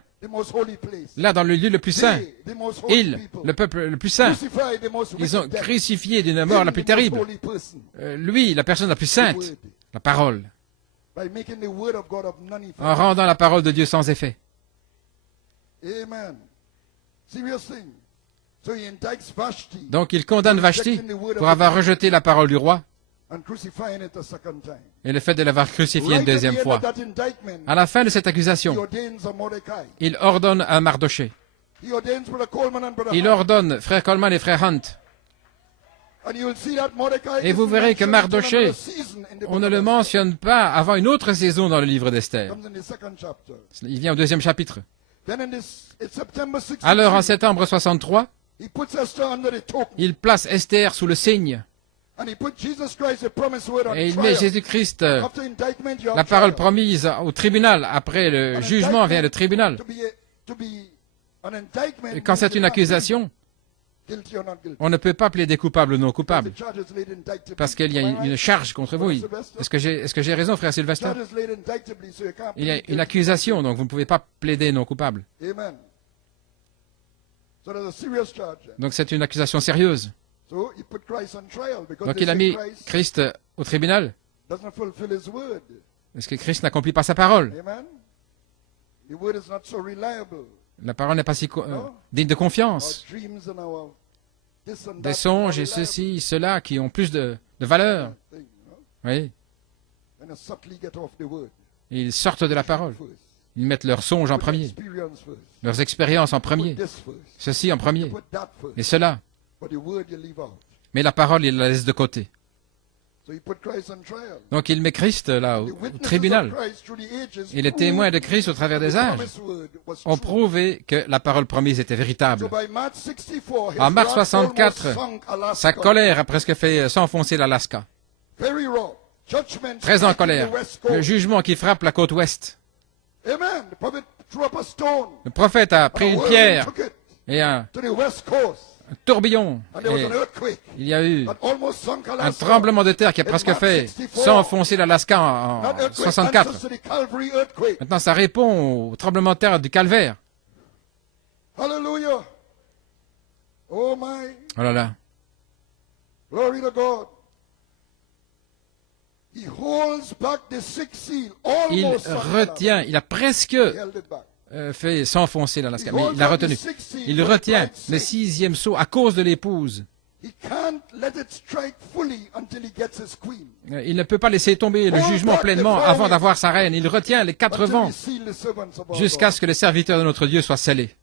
Là, dans le lieu le plus saint, le peuple le plus saint, ils ont crucifié d'une mort la plus terrible. Lui, la personne la plus sainte, la parole, en rendant la parole de Dieu sans effet. Donc, il condamne Vashti pour avoir rejeté la parole du roi et le fait de l'avoir crucifié une deuxième fois. À la fin de cette accusation, il ordonne à Mardoché. Il ordonne frère Coleman et frère Hunt. Et vous verrez que Mardoché, on ne le mentionne pas avant une autre saison dans le livre d'Esther. Il vient au 2e chapitre. Alors, en septembre 63, il place Esther sous le signe. Et il met Jésus-Christ, la parole promise, au tribunal. Après le jugement vient le tribunal. Et quand c'est une accusation, on ne peut pas plaider coupable ou non coupable. Parce qu'il y a une charge contre vous. Est-ce que j'ai raison, frère Sylvester? Il y a une accusation, donc vous ne pouvez pas plaider non coupable. Donc c'est une accusation sérieuse. Donc il a mis Christ au tribunal. Est-ce que Christ n'accomplit pas sa parole? La parole n'est pas si digne de confiance. Des songes et ceci, cela qui ont plus de valeur. Oui. Ils sortent de la parole. Ils mettent leurs songes en premier, leurs expériences en premier, ceci en premier, et cela. Mais la parole, il la laisse de côté. Donc il met Christ là au tribunal. Et les témoins de Christ au travers des âges ont prouvé que la parole promise était véritable. En mars 64, sa colère a presque fait s'enfoncer l'Alaska. Très en colère. Le jugement qui frappe la côte ouest. Le prophète a pris une pierre et un tourbillon. Et il y a eu un tremblement de terre qui a presque fait s'enfoncer l'Alaska en 64. Maintenant, ça répond au tremblement de terre du Calvaire. Oh là là. Il retient, il a presque fait s'enfoncer l'Alaska, mais il l'a retenu. Il retient le 6e sceau à cause de l'épouse. Il ne peut pas laisser tomber le jugement pleinement avant d'avoir sa reine. Il retient les 4 vents jusqu'à ce que les serviteurs de notre Dieu soient scellés.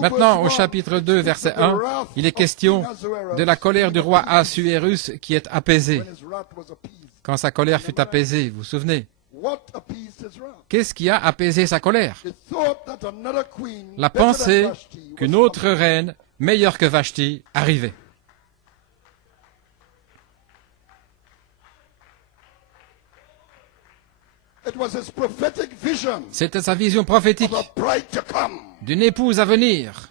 Maintenant, au chapitre 2, verset 1, il est question de la colère du roi Assuérus qui est apaisée. Quand sa colère fut apaisée, vous vous souvenez? Qu'est-ce qui a apaisé sa colère? La pensée qu'une autre reine, meilleure que Vashti, arrivait. C'était sa vision prophétique d'une épouse à venir.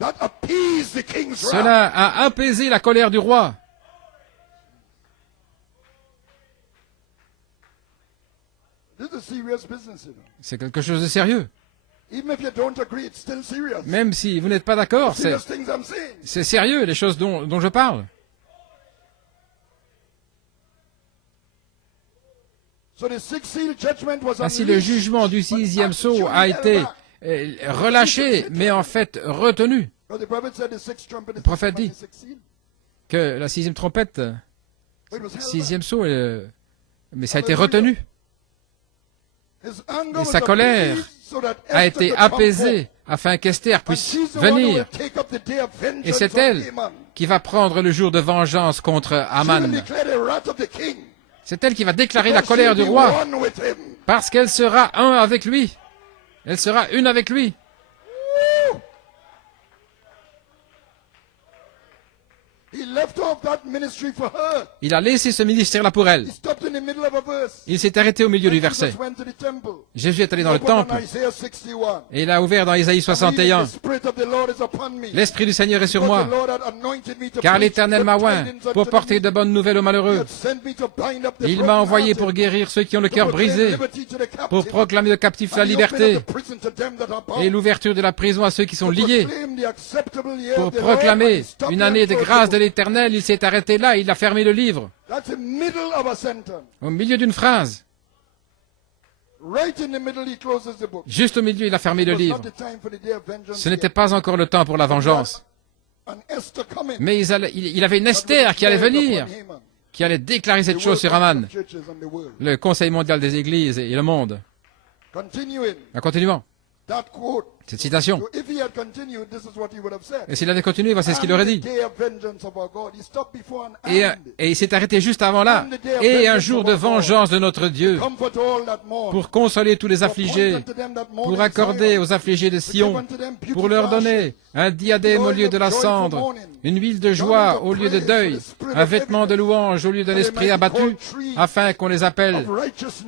Cela a apaisé la colère du roi. C'est quelque chose de sérieux. Même si vous n'êtes pas d'accord, c'est sérieux, les choses dont je parle. Ainsi, le jugement du 6e sceau a été relâché, mais en fait retenu. Le prophète dit que la 6e trompette, 6e sceau, mais ça a été retenu. Et sa colère a été apaisée afin qu'Esther puisse venir. Et c'est elle qui va prendre le jour de vengeance contre Haman. C'est elle qui va déclarer la colère du roi parce qu'elle sera un avec lui. Elle sera une avec lui. Il a laissé ce ministère-là pour elle. Il s'est arrêté au milieu du verset. Jésus est allé dans le temple et il a ouvert dans Isaïe 61. L'Esprit du Seigneur est sur moi, car l'Éternel m'a oint pour porter de bonnes nouvelles aux malheureux. Il m'a envoyé pour guérir ceux qui ont le cœur brisé, pour proclamer aux captifs la liberté et l'ouverture de la prison à ceux qui sont liés, pour proclamer une année de grâce de l'Éternel. Il s'est arrêté là, il a fermé le livre. Au milieu d'une phrase. Juste au milieu, il a fermé le livre. Ce n'était pas encore le temps pour la vengeance. Mais il avait une Esther qui allait venir, qui allait déclarer cette chose sur Haman. Le Conseil mondial des églises et le monde. En continuant. Cette citation. Et s'il avait continué, voici ce qu'il aurait dit. Et il s'est arrêté juste avant là. Et un jour de vengeance de notre Dieu, pour consoler tous les affligés, pour accorder aux affligés de Sion, pour leur donner un diadème au lieu de la cendre, une huile de joie au lieu de deuil, un vêtement de louange au lieu d'un esprit abattu, afin qu'on les appelle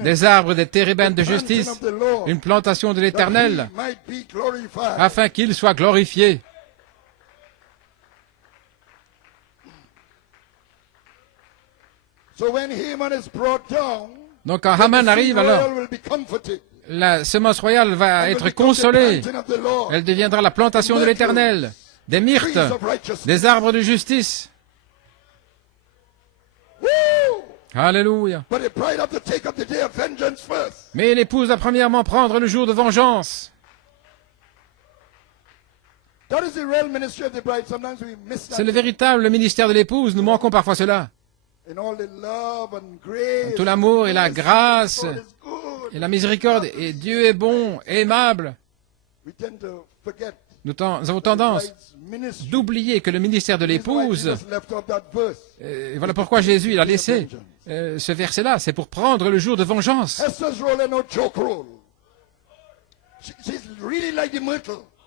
des arbres des térébintes de justice, une plantation de l'Éternel, afin qu'il soit glorifié. Donc quand Haman arrive, alors, la semence royale va être consolée. Elle deviendra la plantation de l'Éternel, des myrtes, des arbres de justice. Alléluia. Mais l'épouse doit premièrement prendre le jour de vengeance. C'est le véritable ministère de l'épouse. Nous manquons parfois cela. Tout l'amour et la grâce et la miséricorde. Et Dieu est bon, aimable. Nous avons tendance d'oublier que le ministère de l'épouse, voilà pourquoi Jésus il a laissé ce verset-là, c'est pour prendre le jour de vengeance.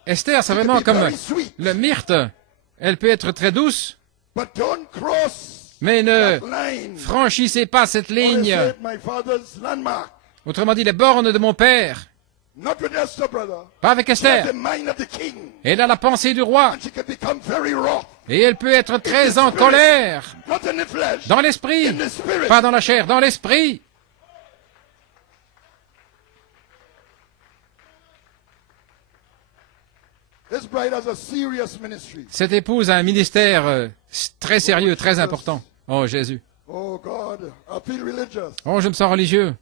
Esther, c'est vraiment comme le myrte. Elle peut être très douce, mais ne franchissez pas cette ligne. Autrement dit, les bornes de mon père. Pas avec Esther. Elle a la pensée du roi. Et elle peut être très en colère. Dans l'esprit. Pas dans la chair, dans l'esprit. Cette épouse a un ministère très sérieux, très important. Oh Jésus. Oh, je me sens religieux.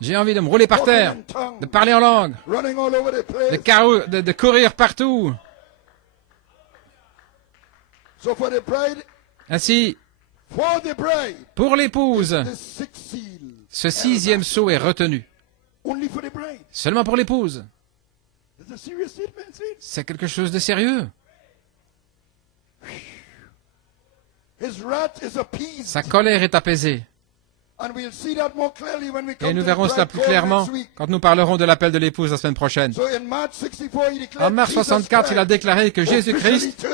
J'ai envie de me rouler par terre, de parler en langue, de courir partout. Ainsi, pour l'épouse, ce 6e sceau est retenu. Seulement pour l'épouse. C'est quelque chose de sérieux. Sa colère est apaisée. Et nous verrons cela plus clairement quand nous parlerons de l'appel de l'épouse la semaine prochaine. En mars 64, il a déclaré que Jésus-Christ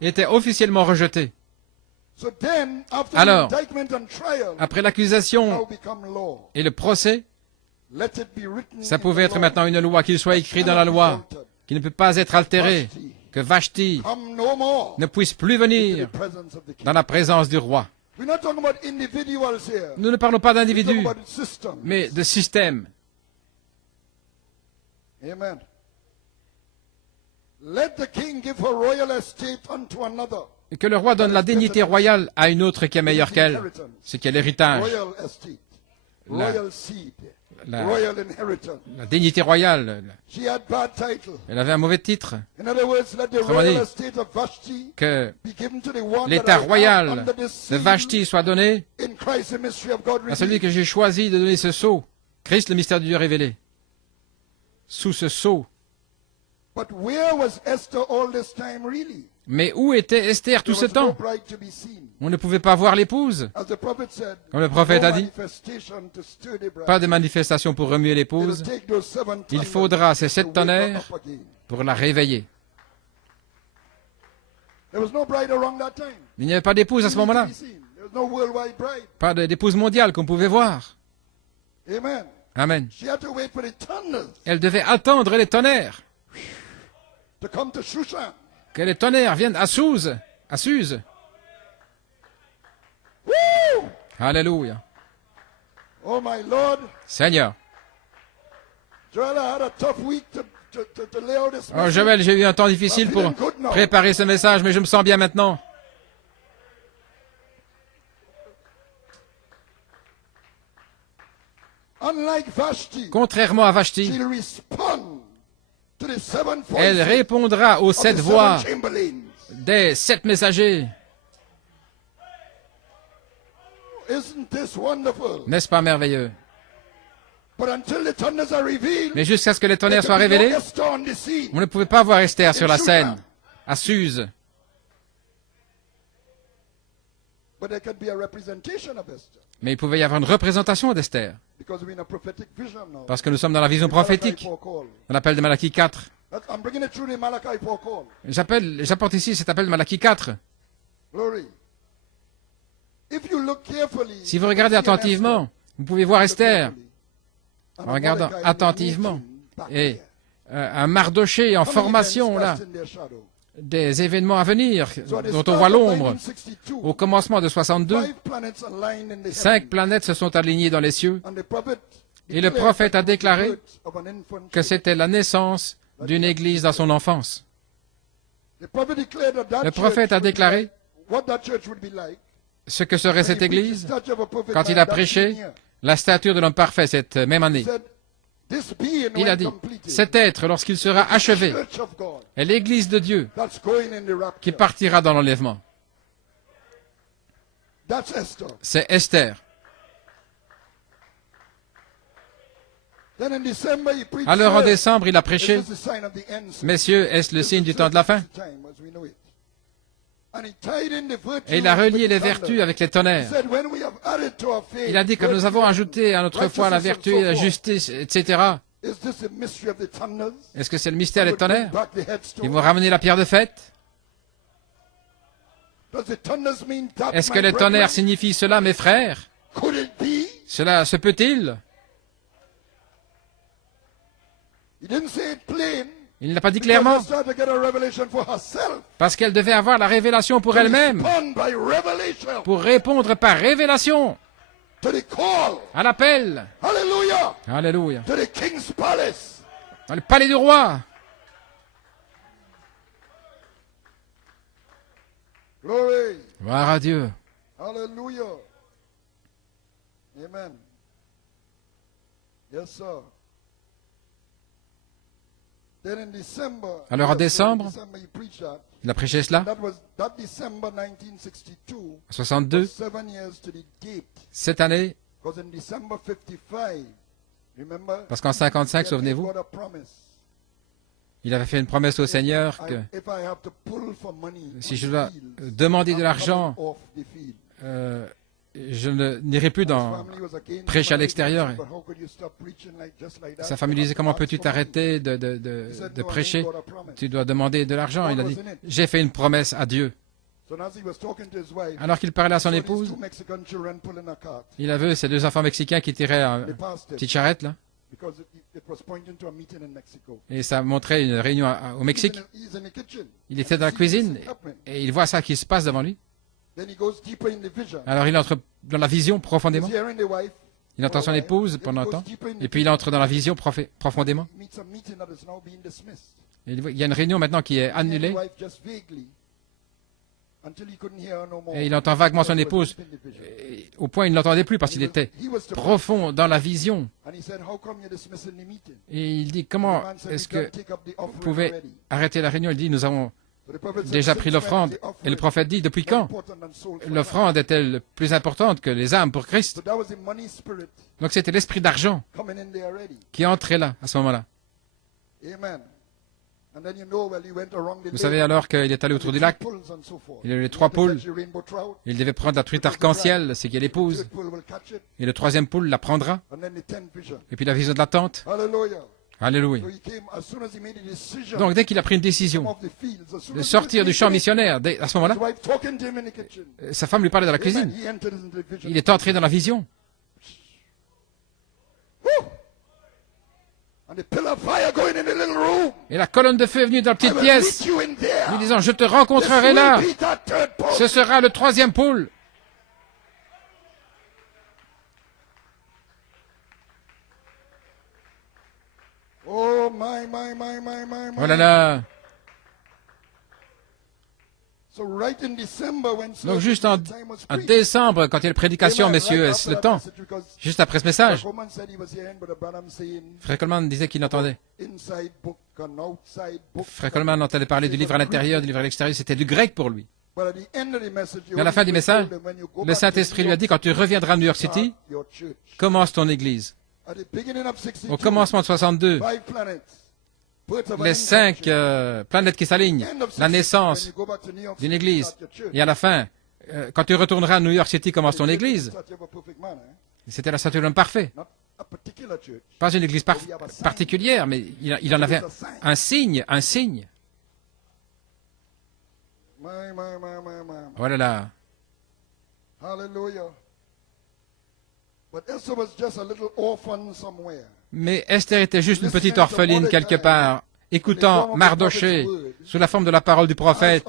était officiellement rejeté. Alors, après l'accusation et le procès, ça pouvait être maintenant une loi, qu'il soit écrit dans la loi, qui ne peut pas être altéré, que Vashti ne puisse plus venir dans la présence du roi. Nous ne parlons pas d'individus, mais de systèmes. Amen. Let the king give her royal estate unto another. Et que le roi donne la dignité royale à une autre qui est meilleure qu'elle, ce qui est l'héritage, Royal estate, royal seed, la royal inheritance. dignité royale. She had bad title. Elle avait un mauvais titre. In other words, let the Autrement royal dit, estate of Vashti que be given to the one l'état that I have royal under the de seal Vashti soit donné in Christ, the mystery of God à celui revealed. que j'ai choisi de donner ce sceau, Christ, le mystère de Dieu révélé. Sous ce sceau. But where was Esther all this time really? Mais où était Esther tout ce There was no temps? bride to be seen. On ne pouvait pas voir l'épouse. As the prophet said, Comme le prophète no a dit, manifestation to stir the bride. pas de manifestation pour remuer It'll l'épouse. take those 7 Il thunders faudra ces to 7 wake her tonnerres up again. pour la réveiller. There was no bride around that time. Il n'y avait pas d'épouse à ce moment-là. There was no worldwide bride. Pas d'épouse mondiale qu'on pouvait voir. Amen. Amen. She had to wait for the thunders Elle devait attendre les tonnerres. to come to Shushan. Que les tonnerres viennent à Suse. À Suse. Woo! Alléluia. Oh my Lord, Seigneur. Joel, I had a tough week to lay out this Oh, message. Joël, j'ai eu un temps difficile pour préparer ce message, mais je me sens bien maintenant. Unlike Vashti, Contrairement à Vashti, she'll respond to the 7 elle voices répondra aux of the 7 7 voix chamberlains. des 7 messagers. Isn't this wonderful? N'est-ce pas merveilleux? But until the thunders are revealed, Mais jusqu'à ce que les there tonnerres could soient be no révélés, Esther on the scene. on ne pouvait pas voir Esther sur la scène, à Suse. But there could be a representation of Esther. Mais il pouvait y avoir une représentation d'Esther, Because we're in a prophetic vision now. parce que nous sommes dans la vision Malachi prophétique. 4 call. On l'appel de Malachie 4. I'm bringing it through the Malachi 4 call. J'apporte ici cet appel de Malachie 4. Glory. If you look carefully, Si vous regardez attentivement, vous pouvez voir Esther and en regardant Mordecai attentivement. moving back Et there. un Mardoché en How many formation, events là, cast in their shadow? des événements à venir, So at the dont on start voit of l'ombre. 1962, Au commencement de 62, 5 planets aligned in the 5 heavens. planètes se sont alignées dans les cieux, And the prophet et le declared prophète that a it was the déclaré birth of an infant que church. c'était la naissance d'une église dans son enfance. The prophet declared that that Le prophète church a would be déclaré like- what that church would be like. ce que serait When cette he preached the église statue of a perfect quand il man a that prêché same year. la stature de l'homme parfait cette même He année. said, this being Il a when dit, completed, cet être, lorsqu'il sera achevé, church of God est l'église de Dieu that's going in the qui rapture. partira dans l'enlèvement. That's Esther. C'est Esther. Then in December he preached. Alors en here, décembre, il a this prêché, is the sign of the end. messieurs, est-ce le signe du temps de la fin? Time as we know it. And he tied in the virtues Et il a relié with les thunder. vertus avec les He tonnerres. said, when we have added to our faith, Il a dit que nous avons virtue ajouté à notre foi la vertu et la justice, etc. Is this the mystery of the thunders? Est-ce que c'est le mystère des Would bring tonnerres? back the headstone? Ils vont ramener la pierre de fête? Does the thunders mean that, Est-ce que my les tonnerres brethren? signifient cela, mes frères? Could it be? Cela se peut-il? He didn't say it plain. Il n'a pas dit Because clairement, Esther had to get a revelation for herself. parce qu'elle devait avoir la révélation pour To elle-même, respond by revelation pour répondre par révélation to the call. à l'appel. Hallelujah. Alléluia. To the king's palace. Dans le palais du roi. Glory. Gloire à Dieu. Hallelujah. Amen. Yes, sir. Then in December, Alors, en yes, décembre, December he preached that. Il a prêché cela, That December 1962 en 62, 7 years to the date. cette année, Because in December 55, remember? parce qu'en 55, he souvenez-vous, got a promise. il avait fait une promesse au Seigneur que If I have to pull for money si on je the dois fields, demander de I'm l'argent, coming off the field. je n'irai plus His dans family was against prêcher à him, l'extérieur. but how could you stop preaching just like that? Sa famille disait, comment peux-tu t'arrêter de prêcher? Tu dois demander de l'argent. Il a dit, j'ai fait une promesse à Dieu. So as he was talking to his wife, Alors qu'il parlait à son saw these épouse, two Mexican children pulling a cart. il a vu ces 2 enfants mexicains qui tiraient They une passed it petite charrette, là, because it was pointing to a meeting in Mexico. et ça montrait une réunion au Mexique. He's in the kitchen. Il était dans la He sees cuisine, this happening. et il voit ça qui se passe devant lui. Alors il entre dans la vision profondément. Il entend son épouse pendant un temps, et puis il entre dans la vision profondément. Et il y a une réunion maintenant qui est annulée, et il entend vaguement son épouse, au point où il ne l'entendait plus parce qu'il était profond dans la vision. Et il dit, comment est-ce que vous pouvez arrêter la réunion? Il dit, nous avons déjà pris l'offrande. Et le prophète dit, depuis quand l'offrande est-elle plus importante que les âmes pour Christ? Donc c'était l'esprit d'argent qui entrait là, à ce moment-là. Vous savez alors qu'il est allé autour du lac, il y a eu les 3 poules, il devait prendre la truite arc-en-ciel, c'est qu'elle épouse, et le 3e poule la prendra, et puis la vision de la tente. Alléluia. Donc dès qu'il a pris une décision de sortir du champ missionnaire, à ce moment-là, sa femme lui parlait dans la cuisine. Il est entré dans la vision. Et la colonne de feu est venue dans la petite pièce, lui disant, je te rencontrerai là. Ce sera le 3e pôle. Oh my. Oh là là. Donc juste en décembre, quand il y a la prédication, messieurs, est-ce le temps? Juste après ce message, Frère Coleman disait qu'il entendait. Frère Coleman entendait parler du livre à l'intérieur, du livre à l'extérieur, c'était du grec pour lui. Mais à la fin du message, le Saint-Esprit lui a dit, quand tu reviendras à New York City, commence ton église. Au commencement de 62, les 5 planètes qui s'alignent, la naissance d'une église. Et à la fin, quand tu retourneras à New York City, commence ton église. C'était la statue de l'homme parfait. Pas une église particulière, mais il en avait un signe, un signe. Oh là là. Mais Esther était juste une petite orpheline quelque part, écoutant Mardoché sous la forme de la parole du prophète,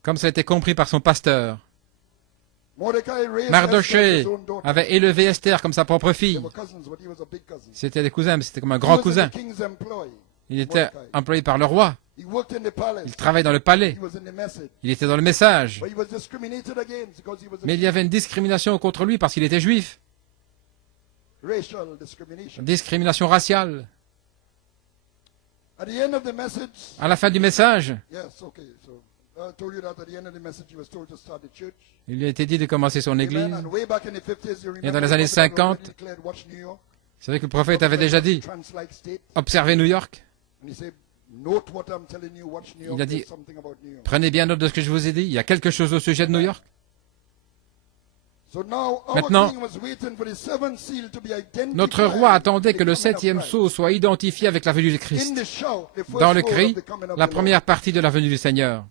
comme ça a été compris par son pasteur. Mardoché avait élevé Esther comme sa propre fille. C'était des cousins, mais c'était comme un grand cousin. Il était employé par le roi. Il travaillait dans le palais. Il était dans le message. Mais il y avait une discrimination contre lui parce qu'il était juif. Discrimination raciale. À la fin du message, il lui a été dit de commencer son église. Et dans les années 50, c'est vrai que le prophète avait déjà dit, observez New York. Il a dit, prenez bien note de ce que je vous ai dit, il y a quelque chose au sujet de New York. Maintenant, notre roi attendait que le 7e sceau soit identifié avec la venue du Christ. Dans le cri, la première partie de la venue du Seigneur.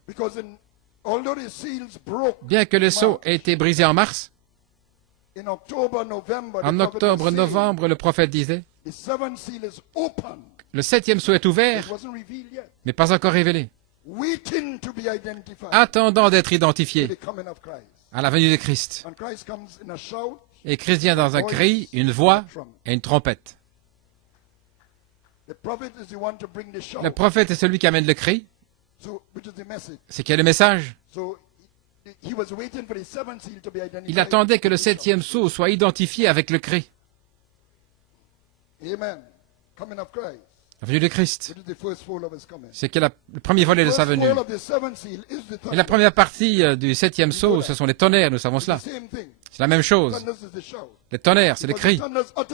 Bien que le sceau ait été brisé en mars, en octobre, novembre, le prophète disait, le 7e sceau est ouvert, mais pas encore révélé, attendant d'être identifié à la venue de Christ. Et Christ vient dans un cri, une voix et une trompette. Le prophète est celui qui amène le cri. C'est qui est le message. Il attendait que le 7e sceau soit identifié avec le cri. La venue de Christ. C'est le premier volet de sa venue. Et la première partie du 7e sceau, ce sont les tonnerres, nous savons cela. C'est la même chose. Les tonnerres, c'est les cris.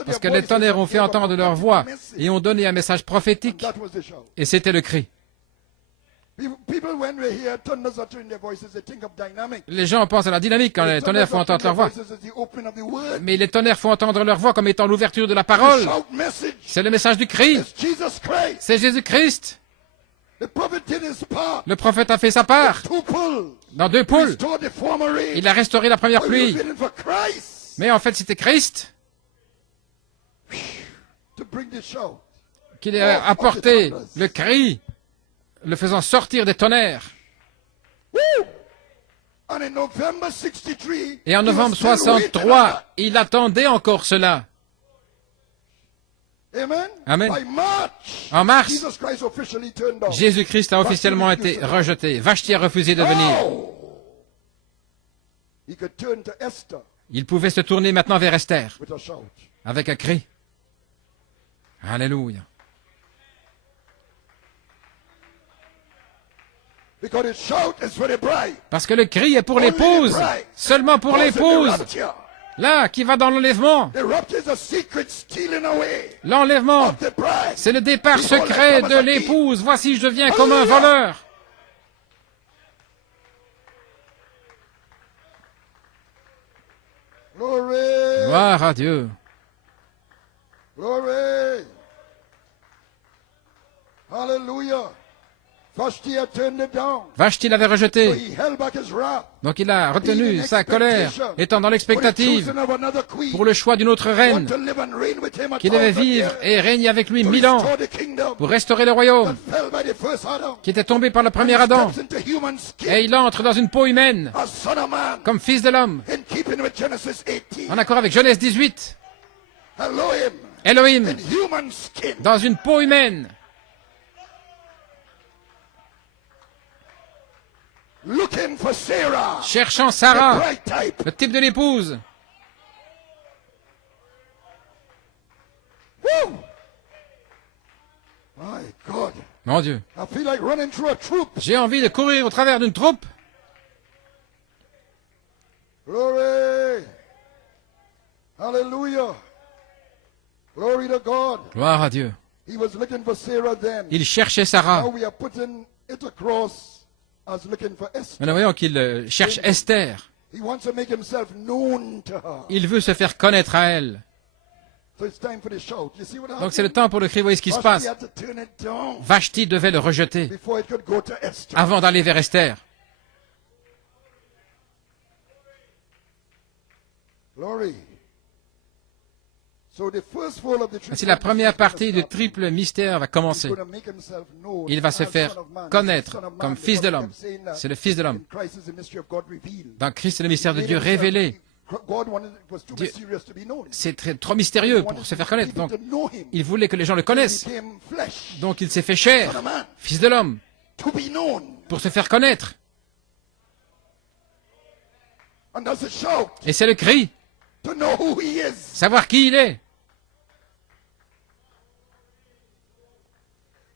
Parce que les tonnerres ont fait entendre leur voix et ont donné un message prophétique. Et c'était le cri. Les gens pensent à la dynamique quand les tonnerres font entendre leur voix. Mais les tonnerres font entendre leur voix comme étant l'ouverture de la parole. C'est le message du cri. C'est Jésus-Christ. Le prophète a fait sa part. Dans 2 poules. Il a restauré la première pluie. Mais en fait, c'était Christ qui a apporté le cri, le faisant sortir des tonnerres. Et en novembre 63, il attendait encore cela. Amen. En mars, Jésus-Christ a officiellement été rejeté. Vashti a refusé de venir. Il pouvait se tourner maintenant vers Esther avec un cri. Alléluia. Parce que le cri est pour l'épouse, seulement pour l'épouse. Là, qui va dans l'enlèvement. L'enlèvement, c'est le départ secret de l'épouse. Voici, je viens comme un voleur. Gloire à Dieu. Glory. Hallelujah. Vashti l'avait rejeté. Donc il a retenu sa colère, étant dans l'expectative pour le choix d'une autre reine, qui devait vivre et régner avec lui 1000 ans pour restaurer le royaume, qui était tombé par le premier Adam. Et il entre dans une peau humaine, comme fils de l'homme, en accord avec Genèse 18. Elohim, dans une peau humaine. Cherchant Sarah, le type de l'épouse. Mon Dieu. J'ai envie de courir au travers d'une troupe. Glory. Hallelujah. Glory to God. Gloire à Dieu. He was looking for Sarah then. Il cherchait Sarah. Now we are putting it across. Nous voyons qu'il cherche Esther. Il veut se faire connaître à elle. Donc c'est le temps pour le cri. Voyez ce qui se passe. Vashti devait le rejeter avant d'aller vers Esther. Ainsi, la première partie du triple mystère va commencer. Il va se faire connaître comme fils de l'homme. C'est le fils de l'homme. Dans Christ, c'est le mystère de Dieu révélé. C'est trop mystérieux pour se faire connaître. Donc, il voulait que les gens le connaissent. Donc, il s'est fait chair, fils de l'homme, pour se faire connaître. Et c'est le cri. Savoir qui il est.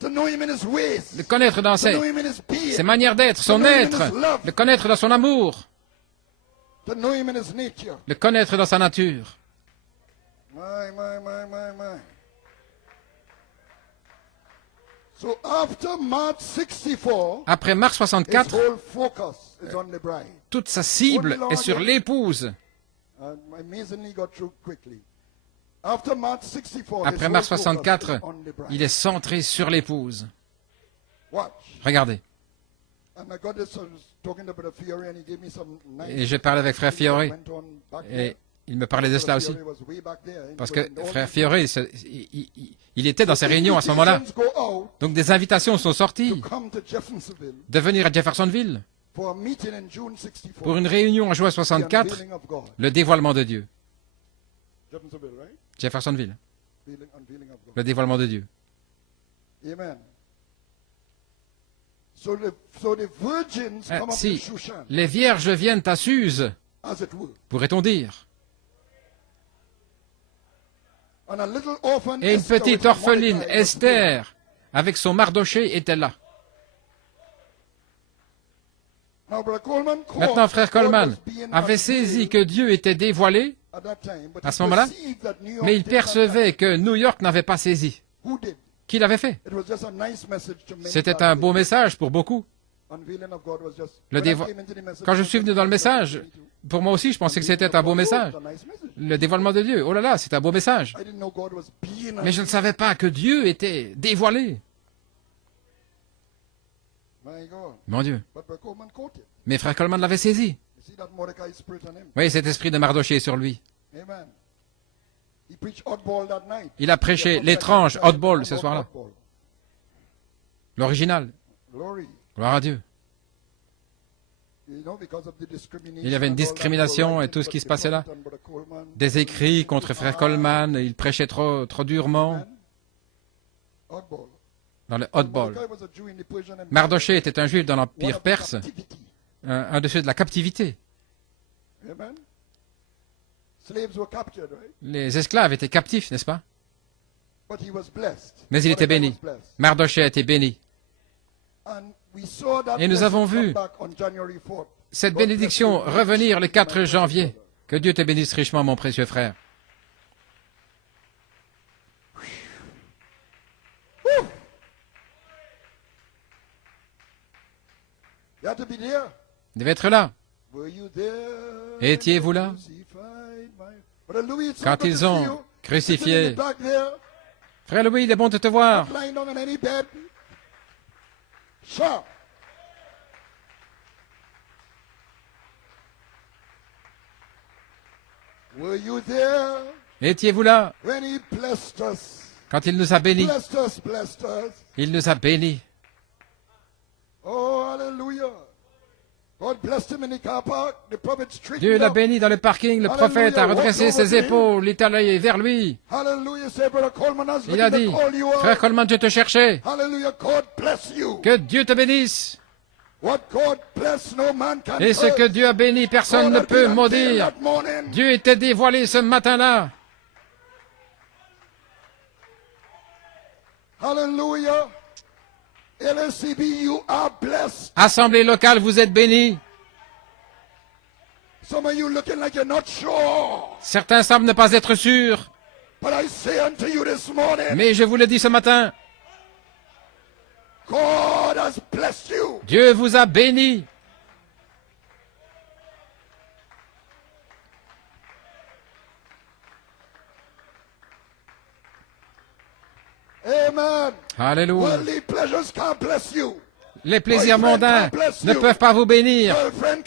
Le connaître dans ses manières d'être, son être, le connaître dans son amour, le connaître dans sa nature. Après Marc 64, toute sa cible est sur l'épouse. Après Marc 64, il est centré sur l'épouse. Regardez. Et j'ai parlé avec Frère Fiore, et il me parlait de cela aussi. Parce que Frère Fiore, il était dans ces réunions à ce moment-là. Donc des invitations sont sorties de venir à Jeffersonville pour une réunion en juin 64, le dévoilement de Dieu. Jeffersonville. Le dévoilement de Dieu. Si les vierges viennent à Suse, pourrait-on dire, et une petite orpheline, Esther, avec son Mardoché, était là. Maintenant, frère Coleman avait saisi que Dieu était dévoilé à ce moment-là, mais il percevait que New York n'avait pas saisi. Qui l'avait fait? C'était un beau message pour beaucoup. Quand je suis venu dans le message, pour moi aussi, je pensais que c'était un beau message. Le dévoilement de Dieu, oh là là, c'est un beau message. Mais je ne savais pas que Dieu était dévoilé. Mon Dieu. Mais frère Coleman l'avait saisi. Oui, cet esprit de Mardoché est sur lui. Il a prêché l'étrange Oddball ce soir-là. L'original. Gloire à Dieu. Il y avait une discrimination et tout ce qui se passait là. Des écrits contre frère Coleman, il prêchait trop durement dans le Hotball. Mardochée était un juif dans l'Empire perse, un de ceux de la captivité. Les esclaves étaient captifs, n'est-ce pas? Mais il était béni. Mardochée a été béni. Et nous avons vu cette bénédiction revenir le 4 janvier. Que Dieu te bénisse richement, mon précieux frère. You have to be there. Vous devez être là. Were you there? Étiez-vous là? Brother Louis, it's so Quand good to ils see ont you. crucifié. Sitting in the back there, Frère Louis, il est bon de te voir. lying down on any bed. Sure. Were you there Étiez-vous là when he blessed us? quand il nous a bénis? Blessed us, blessed us. Il nous a bénis. Oh, hallelujah. God blessed him in the car park. The prophet straightened Dieu l'a up. béni dans le parking. Le prophète a redressé ses épaules. Il est allé vers lui. Hallelujah. Say, Brother Coleman, I was Il a looking dit, to call you out. frère Coleman, Dieu te cherchait. Hallelujah. God bless you. Que Dieu te bénisse. What God bless, no man can Et ce que curse. Dieu a béni, personne God ne had peut been maudire. unveiled that morning. Dieu était dévoilé ce matin-là. Hallelujah. LSCB, you are blessed. Assemblée locale, vous êtes bénis. Some of you looking like you're not sure. Certains semblent ne pas être sûrs. But I say unto you this morning, Mais je vous le dis ce matin, God has blessed you. Dieu vous a bénis. Amen. Alléluia. Worldly pleasures can't bless you. Les plaisirs mondains ne peuvent pas vous bénir.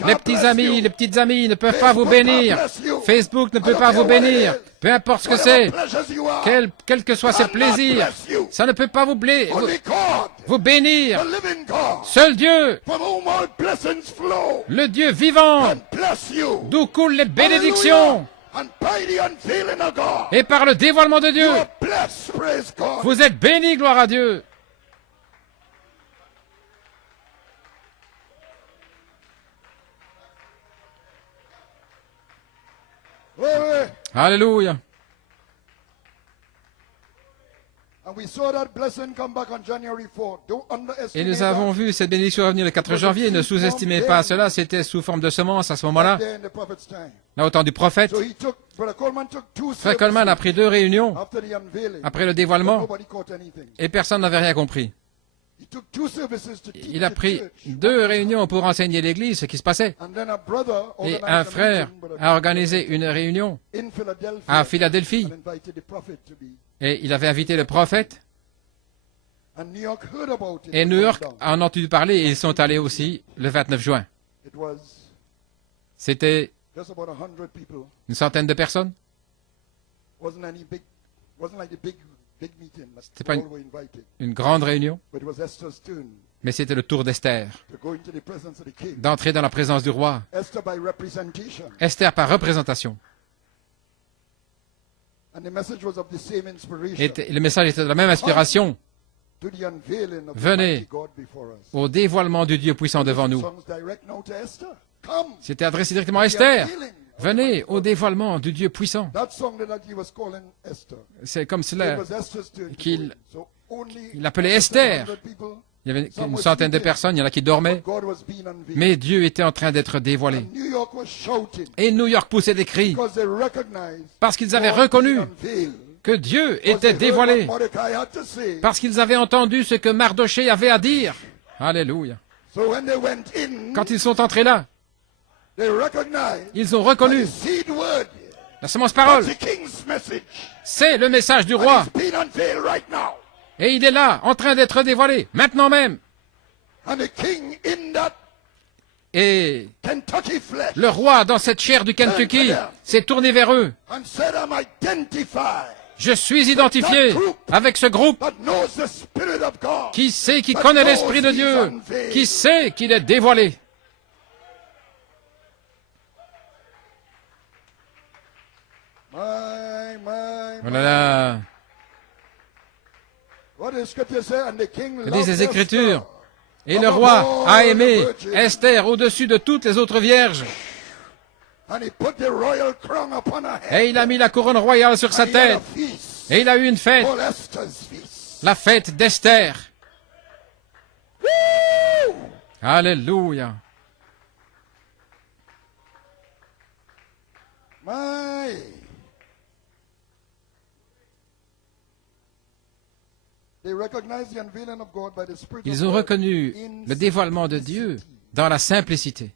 Les petits amis, les petites amies ne peuvent pas vous bénir. Facebook ne peut pas vous bénir. Peu importe ce que c'est, quels que soient ses plaisirs, ça ne peut pas vous bénir. The living God, Seul Dieu, from whom all blessings flow, le Dieu vivant, and bless you. d'où coulent les bénédictions, And by the unveiling of God, et par le dévoilement de Dieu, you are blessed, praise God. vous êtes bénis, gloire à Dieu. Glory. Alléluia. And we saw that blessing come back on January 4th. Don't Et underestimate nous avons that. vu cette bénédiction revenir le 4 janvier. Ne sous-estimez pas cela, c'était sous forme de semence à ce moment-là, There in the prophet's time. là au temps du prophète. So Brother Coleman took two Frère Coleman a services pris 2 réunions after the unveiling. après le But dévoilement nobody caught anything. et personne n'avait rien compris. He took two services to teach Il a the pris church 2 réunions pour enseigner l'Église ce qui se passait. And then a brother Et organized un a frère meeting, Brother a organisé une réunion in Philadelphia à Philadelphie and invited the prophet to be. et il avait invité le prophète. And New York heard about it. Et New York en a entendu parler et ils sont allés aussi le 29 juin. It was C'était just about 100 people. une centaine de personnes. Wasn't like the big meeting. C'était pas All were invited. une grande réunion, But it was Esther's turn mais c'était le tour d'Esther, to go into the presence of the king. d'entrer dans la présence du roi. Esther by representation. Esther par représentation. And the message was of the same inspiration. Et le message était de la même inspiration To the unveiling of the Venez. mighty God before us. au dévoilement du Dieu puissant devant nous. Songs direct now to Esther. Come. C'était adressé directement à The Esther. unveiling of the Venez mighty au God. dévoilement du Dieu puissant. That song that he was calling Esther. C'est comme It cela. was Esther's turn to qu'il- go in. So only il appelait Esther. 100 people, Il y avait une centaine de personnes, il y en a qui dormaient, but God was being unveiled. mais Dieu était en train d'être dévoilé. And New York was shouting Et New York poussait des cris because they recognized parce qu'ils avaient God reconnu being unveiled. que Dieu Because they était heard dévoilé, what Mordecai had to say. parce qu'ils avaient entendu ce que Mardochée avait à dire. Alléluia. So when they went in, Quand ils sont entrés là, they recognized ils ont that reconnu the seed word, la semence parole. the king's message, C'est le message du and roi. it's being unveiled right now. Et il est là, en train d'être dévoilé, maintenant même. And the king in that Et Kentucky flesh le roi, dans cette chair du Kentucky, s'est tourné vers eux. and said, I'm identified. Je suis identifié avec ce groupe That knows the Spirit of God. qui sait, qui connaît l'Esprit de Dieu, qui sait qu'il est dévoilé. Oh là là. Que disent les Écritures? Et le roi a aimé Esther au-dessus de toutes les autres vierges. Et il a mis la couronne royale sur sa tête. Et il a eu une fête. La fête d'Esther. Alléluia. Ils ont reconnu le dévoilement de Dieu dans la simplicité,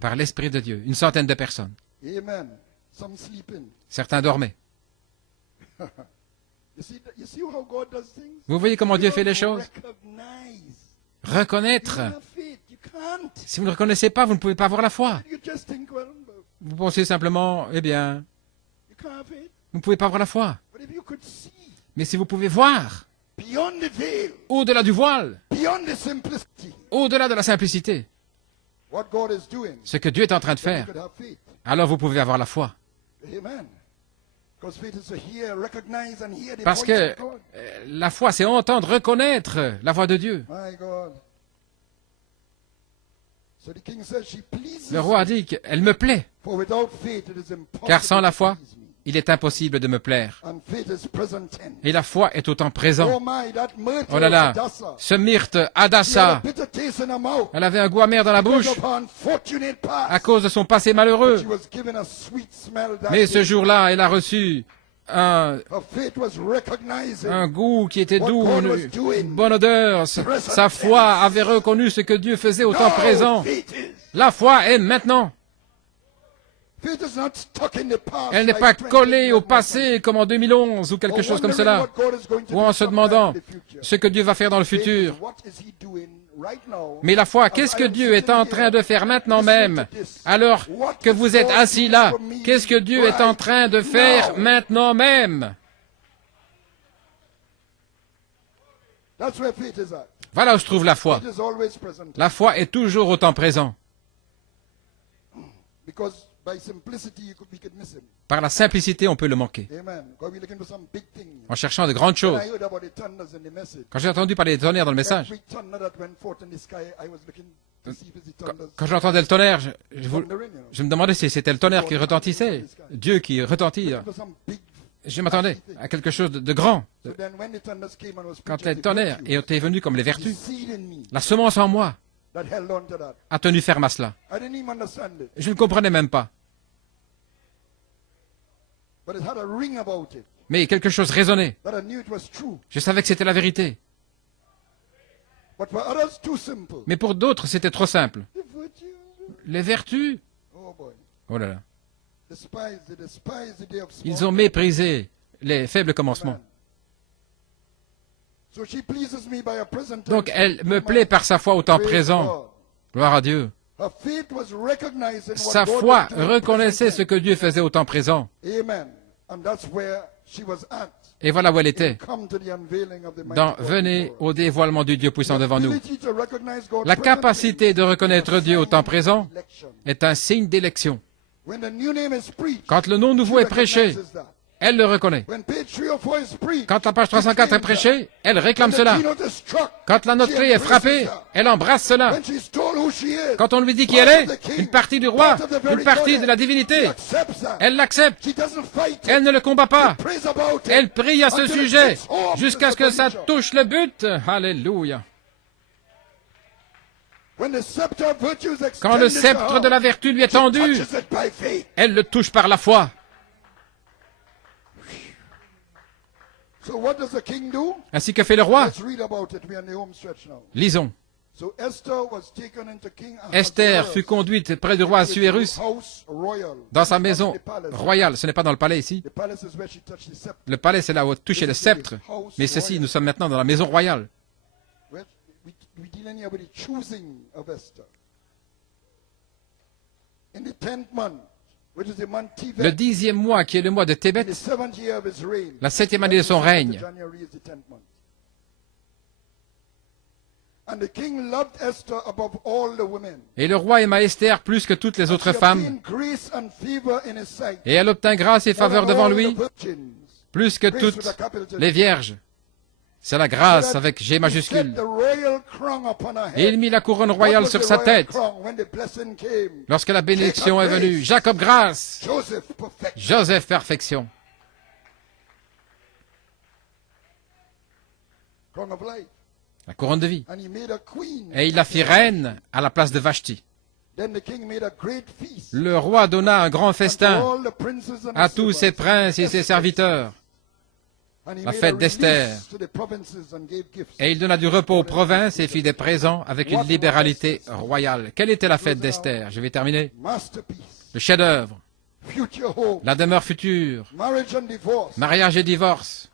par l'Esprit de Dieu, une centaine de personnes. Certains dormaient. Vous voyez comment Dieu fait les choses? Reconnaître. Si vous ne reconnaissez pas, vous ne pouvez pas avoir la foi. Vous pensez simplement, eh bien, vous ne pouvez pas avoir la foi. Mais si vous pouvez voir, au-delà du voile, au-delà de la simplicité, ce que Dieu est en train de faire, alors vous pouvez avoir la foi. Parce que la foi, c'est entendre, reconnaître la voix de Dieu. Le roi a dit qu'elle me plaît, car sans la foi, il est impossible de me plaire. Et la foi est au temps présent. Oh là là, ce myrte Hadassa, elle avait un goût amer dans la bouche à cause de son passé malheureux. Mais ce jour-là, elle a reçu un goût qui était doux, une bonne odeur. Sa foi avait reconnu ce que Dieu faisait au temps présent. La foi est maintenant. Elle n'est pas collée au passé comme en 2011 ou quelque chose comme cela, ou en se demandant ce que Dieu va faire dans le futur. Mais la foi, qu'est-ce que Dieu est en train de faire maintenant même, alors que vous êtes assis là? Qu'est-ce que Dieu est en train de faire maintenant même? Voilà où se trouve la foi. La foi est toujours au temps présent. Par la simplicité, on peut le manquer. En cherchant de grandes choses. Quand j'ai entendu parler des tonnerres dans le message, quand j'entendais le tonnerre, je me demandais si c'était le tonnerre qui retentissait, Dieu qui retentit. Je m'attendais à quelque chose de grand. Quand les tonnerres étaient venus comme les vertus, la semence en moi a tenu ferme à cela. Je ne comprenais même pas. Mais quelque chose résonnait. Je savais que c'était la vérité. Mais pour d'autres, c'était trop simple. Les vertus, oh là là. Ils ont méprisé les faibles commencements. Donc elle me plaît par sa foi au temps présent. Gloire à Dieu. Sa foi reconnaissait ce que Dieu faisait au temps présent. Et voilà où elle était. Venez au dévoilement du Dieu puissant devant nous. La capacité de reconnaître Dieu au temps présent est un signe d'élection. Quand le nom nouveau est prêché, elle le reconnaît. Quand la page 304 est prêchée, elle réclame cela. Quand la note clé est frappée, elle embrasse cela. Quand on lui dit qui elle est, une partie du roi, une partie de la divinité, elle l'accepte. Elle ne le combat pas. Elle prie à ce sujet jusqu'à ce que ça touche le but. Alléluia. Quand le sceptre de la vertu lui est tendu, elle le touche par la foi. Ainsi que fait le roi. Lisons. Esther fut conduite près du roi Assuérus dans sa maison royale. Ce n'est pas dans le palais ici. Le palais, c'est là où touchait le sceptre. Mais ceci, nous sommes maintenant dans la maison royale. Le 10e mois, qui est le mois de Tébet, la 7e année de son règne. Et le roi aima Esther plus que toutes les autres femmes. Et elle obtint grâce et faveur devant lui plus que toutes les vierges. C'est la grâce avec G majuscule. Et il mit la couronne royale sur sa tête. Lorsque la bénédiction est venue, Jacob grâce, Joseph perfection. La couronne de vie. Et il la fit reine à la place de Vashti. Le roi donna un grand festin à tous ses princes et ses serviteurs. La fête d'Esther. Et il donna du repos aux provinces et fit des présents avec une libéralité royale. Quelle était la fête d'Esther? Je vais terminer. Le chef-d'œuvre. La demeure future. Mariage et divorce.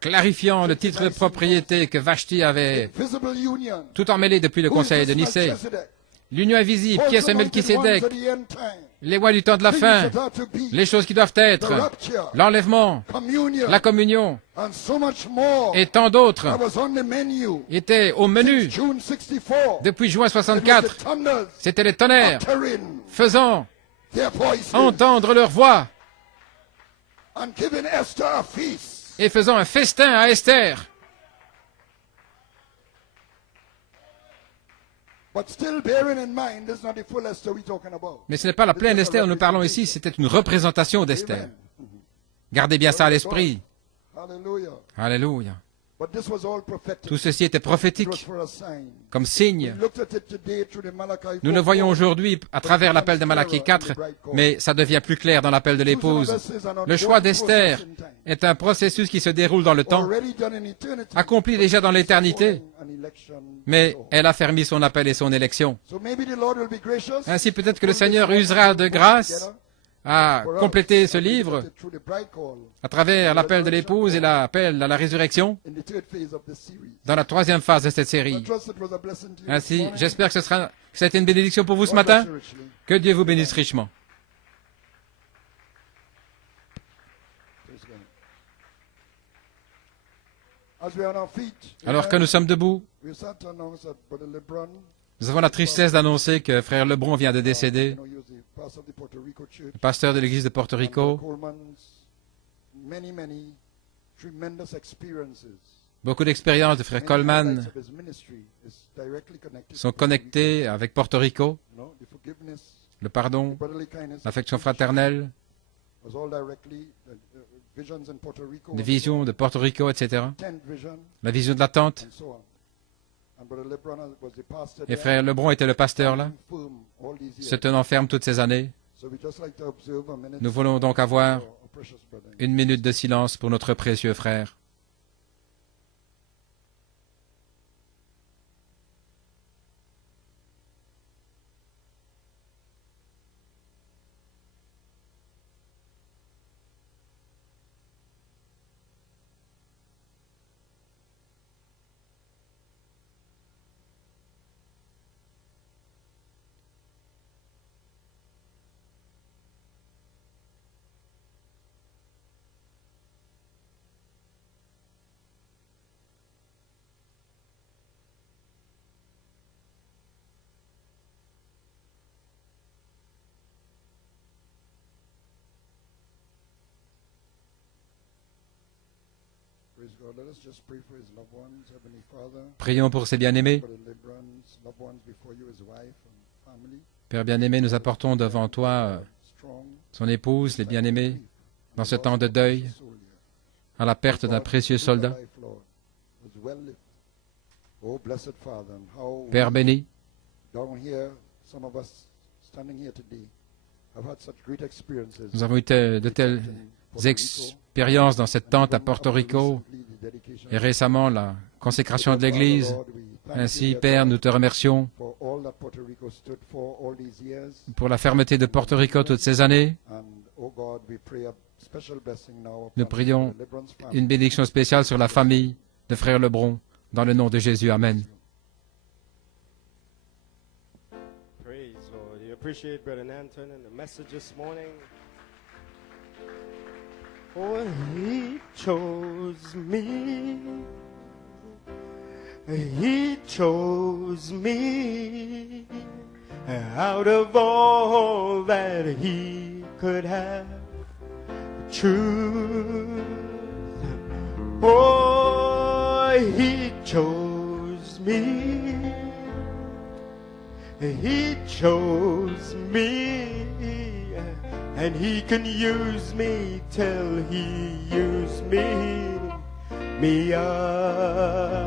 Clarifiant le titre de propriété que Vashti avait tout emmêlé depuis le conseil de Nicée. L'union invisible, qui est ce Melchisédek? Les lois du temps de la fin, les choses qui doivent être, l'enlèvement, la communion, et tant d'autres étaient au menu depuis juin 64. C'était les tonnerres faisant entendre leur voix et faisant un festin à Esther. Mais ce n'est pas la pleine Esther dont nous parlons ici, c'était une représentation d'Esther. Gardez bien ça à l'esprit. Alléluia. Tout ceci était prophétique, comme signe. Nous le voyons aujourd'hui à travers l'appel de Malachie 4, mais ça devient plus clair dans l'appel de l'épouse. Le choix d'Esther est un processus qui se déroule dans le temps, accompli déjà dans l'éternité, mais elle a fermé son appel et son élection. Ainsi, peut-être que le Seigneur usera de grâce à compléter ce livre à travers l'appel de l'épouse et l'appel à la résurrection dans la troisième phase de cette série. Ainsi, j'espère que ça a été une bénédiction pour vous ce matin. Que Dieu vous bénisse richement. Alors que nous sommes debout, nous avons la tristesse d'annoncer que frère Lebron vient de décéder, le pasteur de l'église de Porto Rico. Beaucoup d'expériences de frère Coleman sont connectées avec Porto Rico, le pardon, l'affection fraternelle, les visions de Porto Rico, etc., la vision de la tente. Et frère Lebron était le pasteur là, se tenant ferme toutes ces années. Nous voulons donc avoir une minute de silence pour notre précieux frère. Prions pour ses bien-aimés. Père bien-aimé, nous apportons devant toi son épouse, les bien-aimés, dans ce temps de deuil, à la perte d'un précieux soldat. Père béni, nous avons eu de telles expériences dans cette tente à Porto Rico et récemment la consécration de l'Église. Ainsi, Père, nous te remercions pour la fermeté de Porto Rico toutes ces années. Nous prions une bénédiction spéciale sur la famille de frère Lebron, dans le nom de Jésus. Amen. Appreciate Brother Anton and the message this morning. For he chose me He chose me out of all that he could have. Truth. Oh, he chose me. He chose me. And he can use me till he used me up.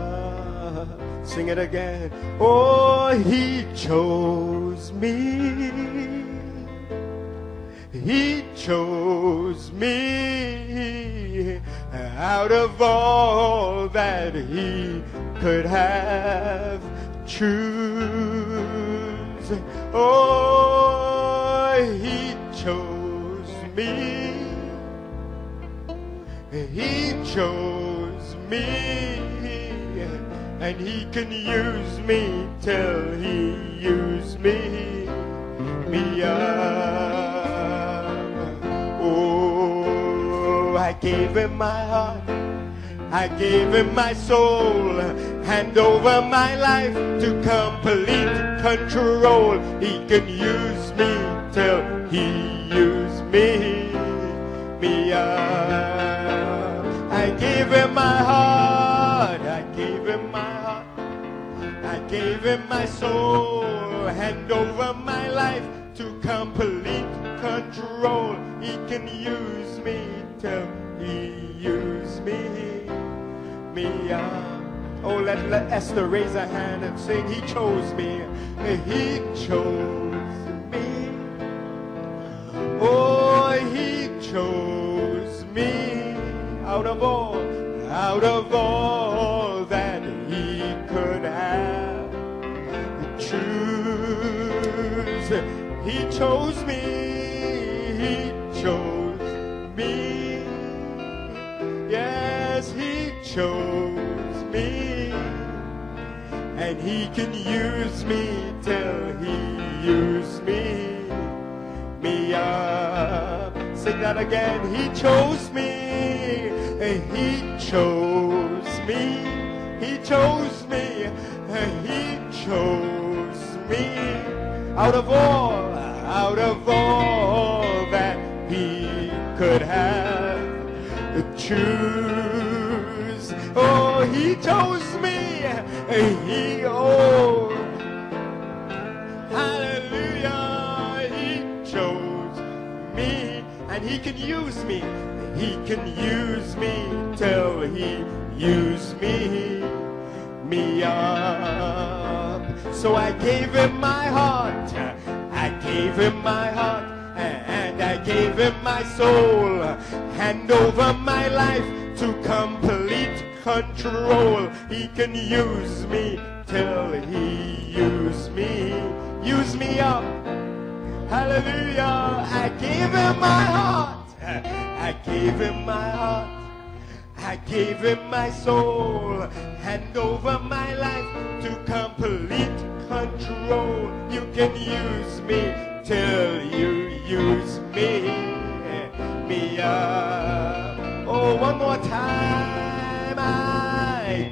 Sing it again. Oh, he chose me. He chose me out of all that he could have choose. Oh, he chose me. He chose me, and he can use me till he used me up. Oh, I gave him my heart, I gave him my soul, hand over my life to complete control. He can use me till he used me up. I gave him my heart, I gave him my heart, I gave him my soul, hand over my life to complete control. He can use me till he used me up. Oh, let Esther raise her hand and sing, he chose me, he chose me. Oh, he chose me out of all that he could have choose. He chose me, he chose me. Yes, he chose me, and he can use me till he used me up. Sing that again. He chose me, he chose me, he chose me, he chose me out of all that he could have choose. Oh, he chose me, hallelujah, he chose me, and he can use me. He can use me till he used me up. So I gave him my heart, I gave him my heart, and I gave him my soul, hand over my life to complete control. He can use me till he used me up. Hallelujah. I gave him my heart, I gave him my heart, I gave him my soul, hand over my life to complete control. You can use me till you use me up. Oh, one more time.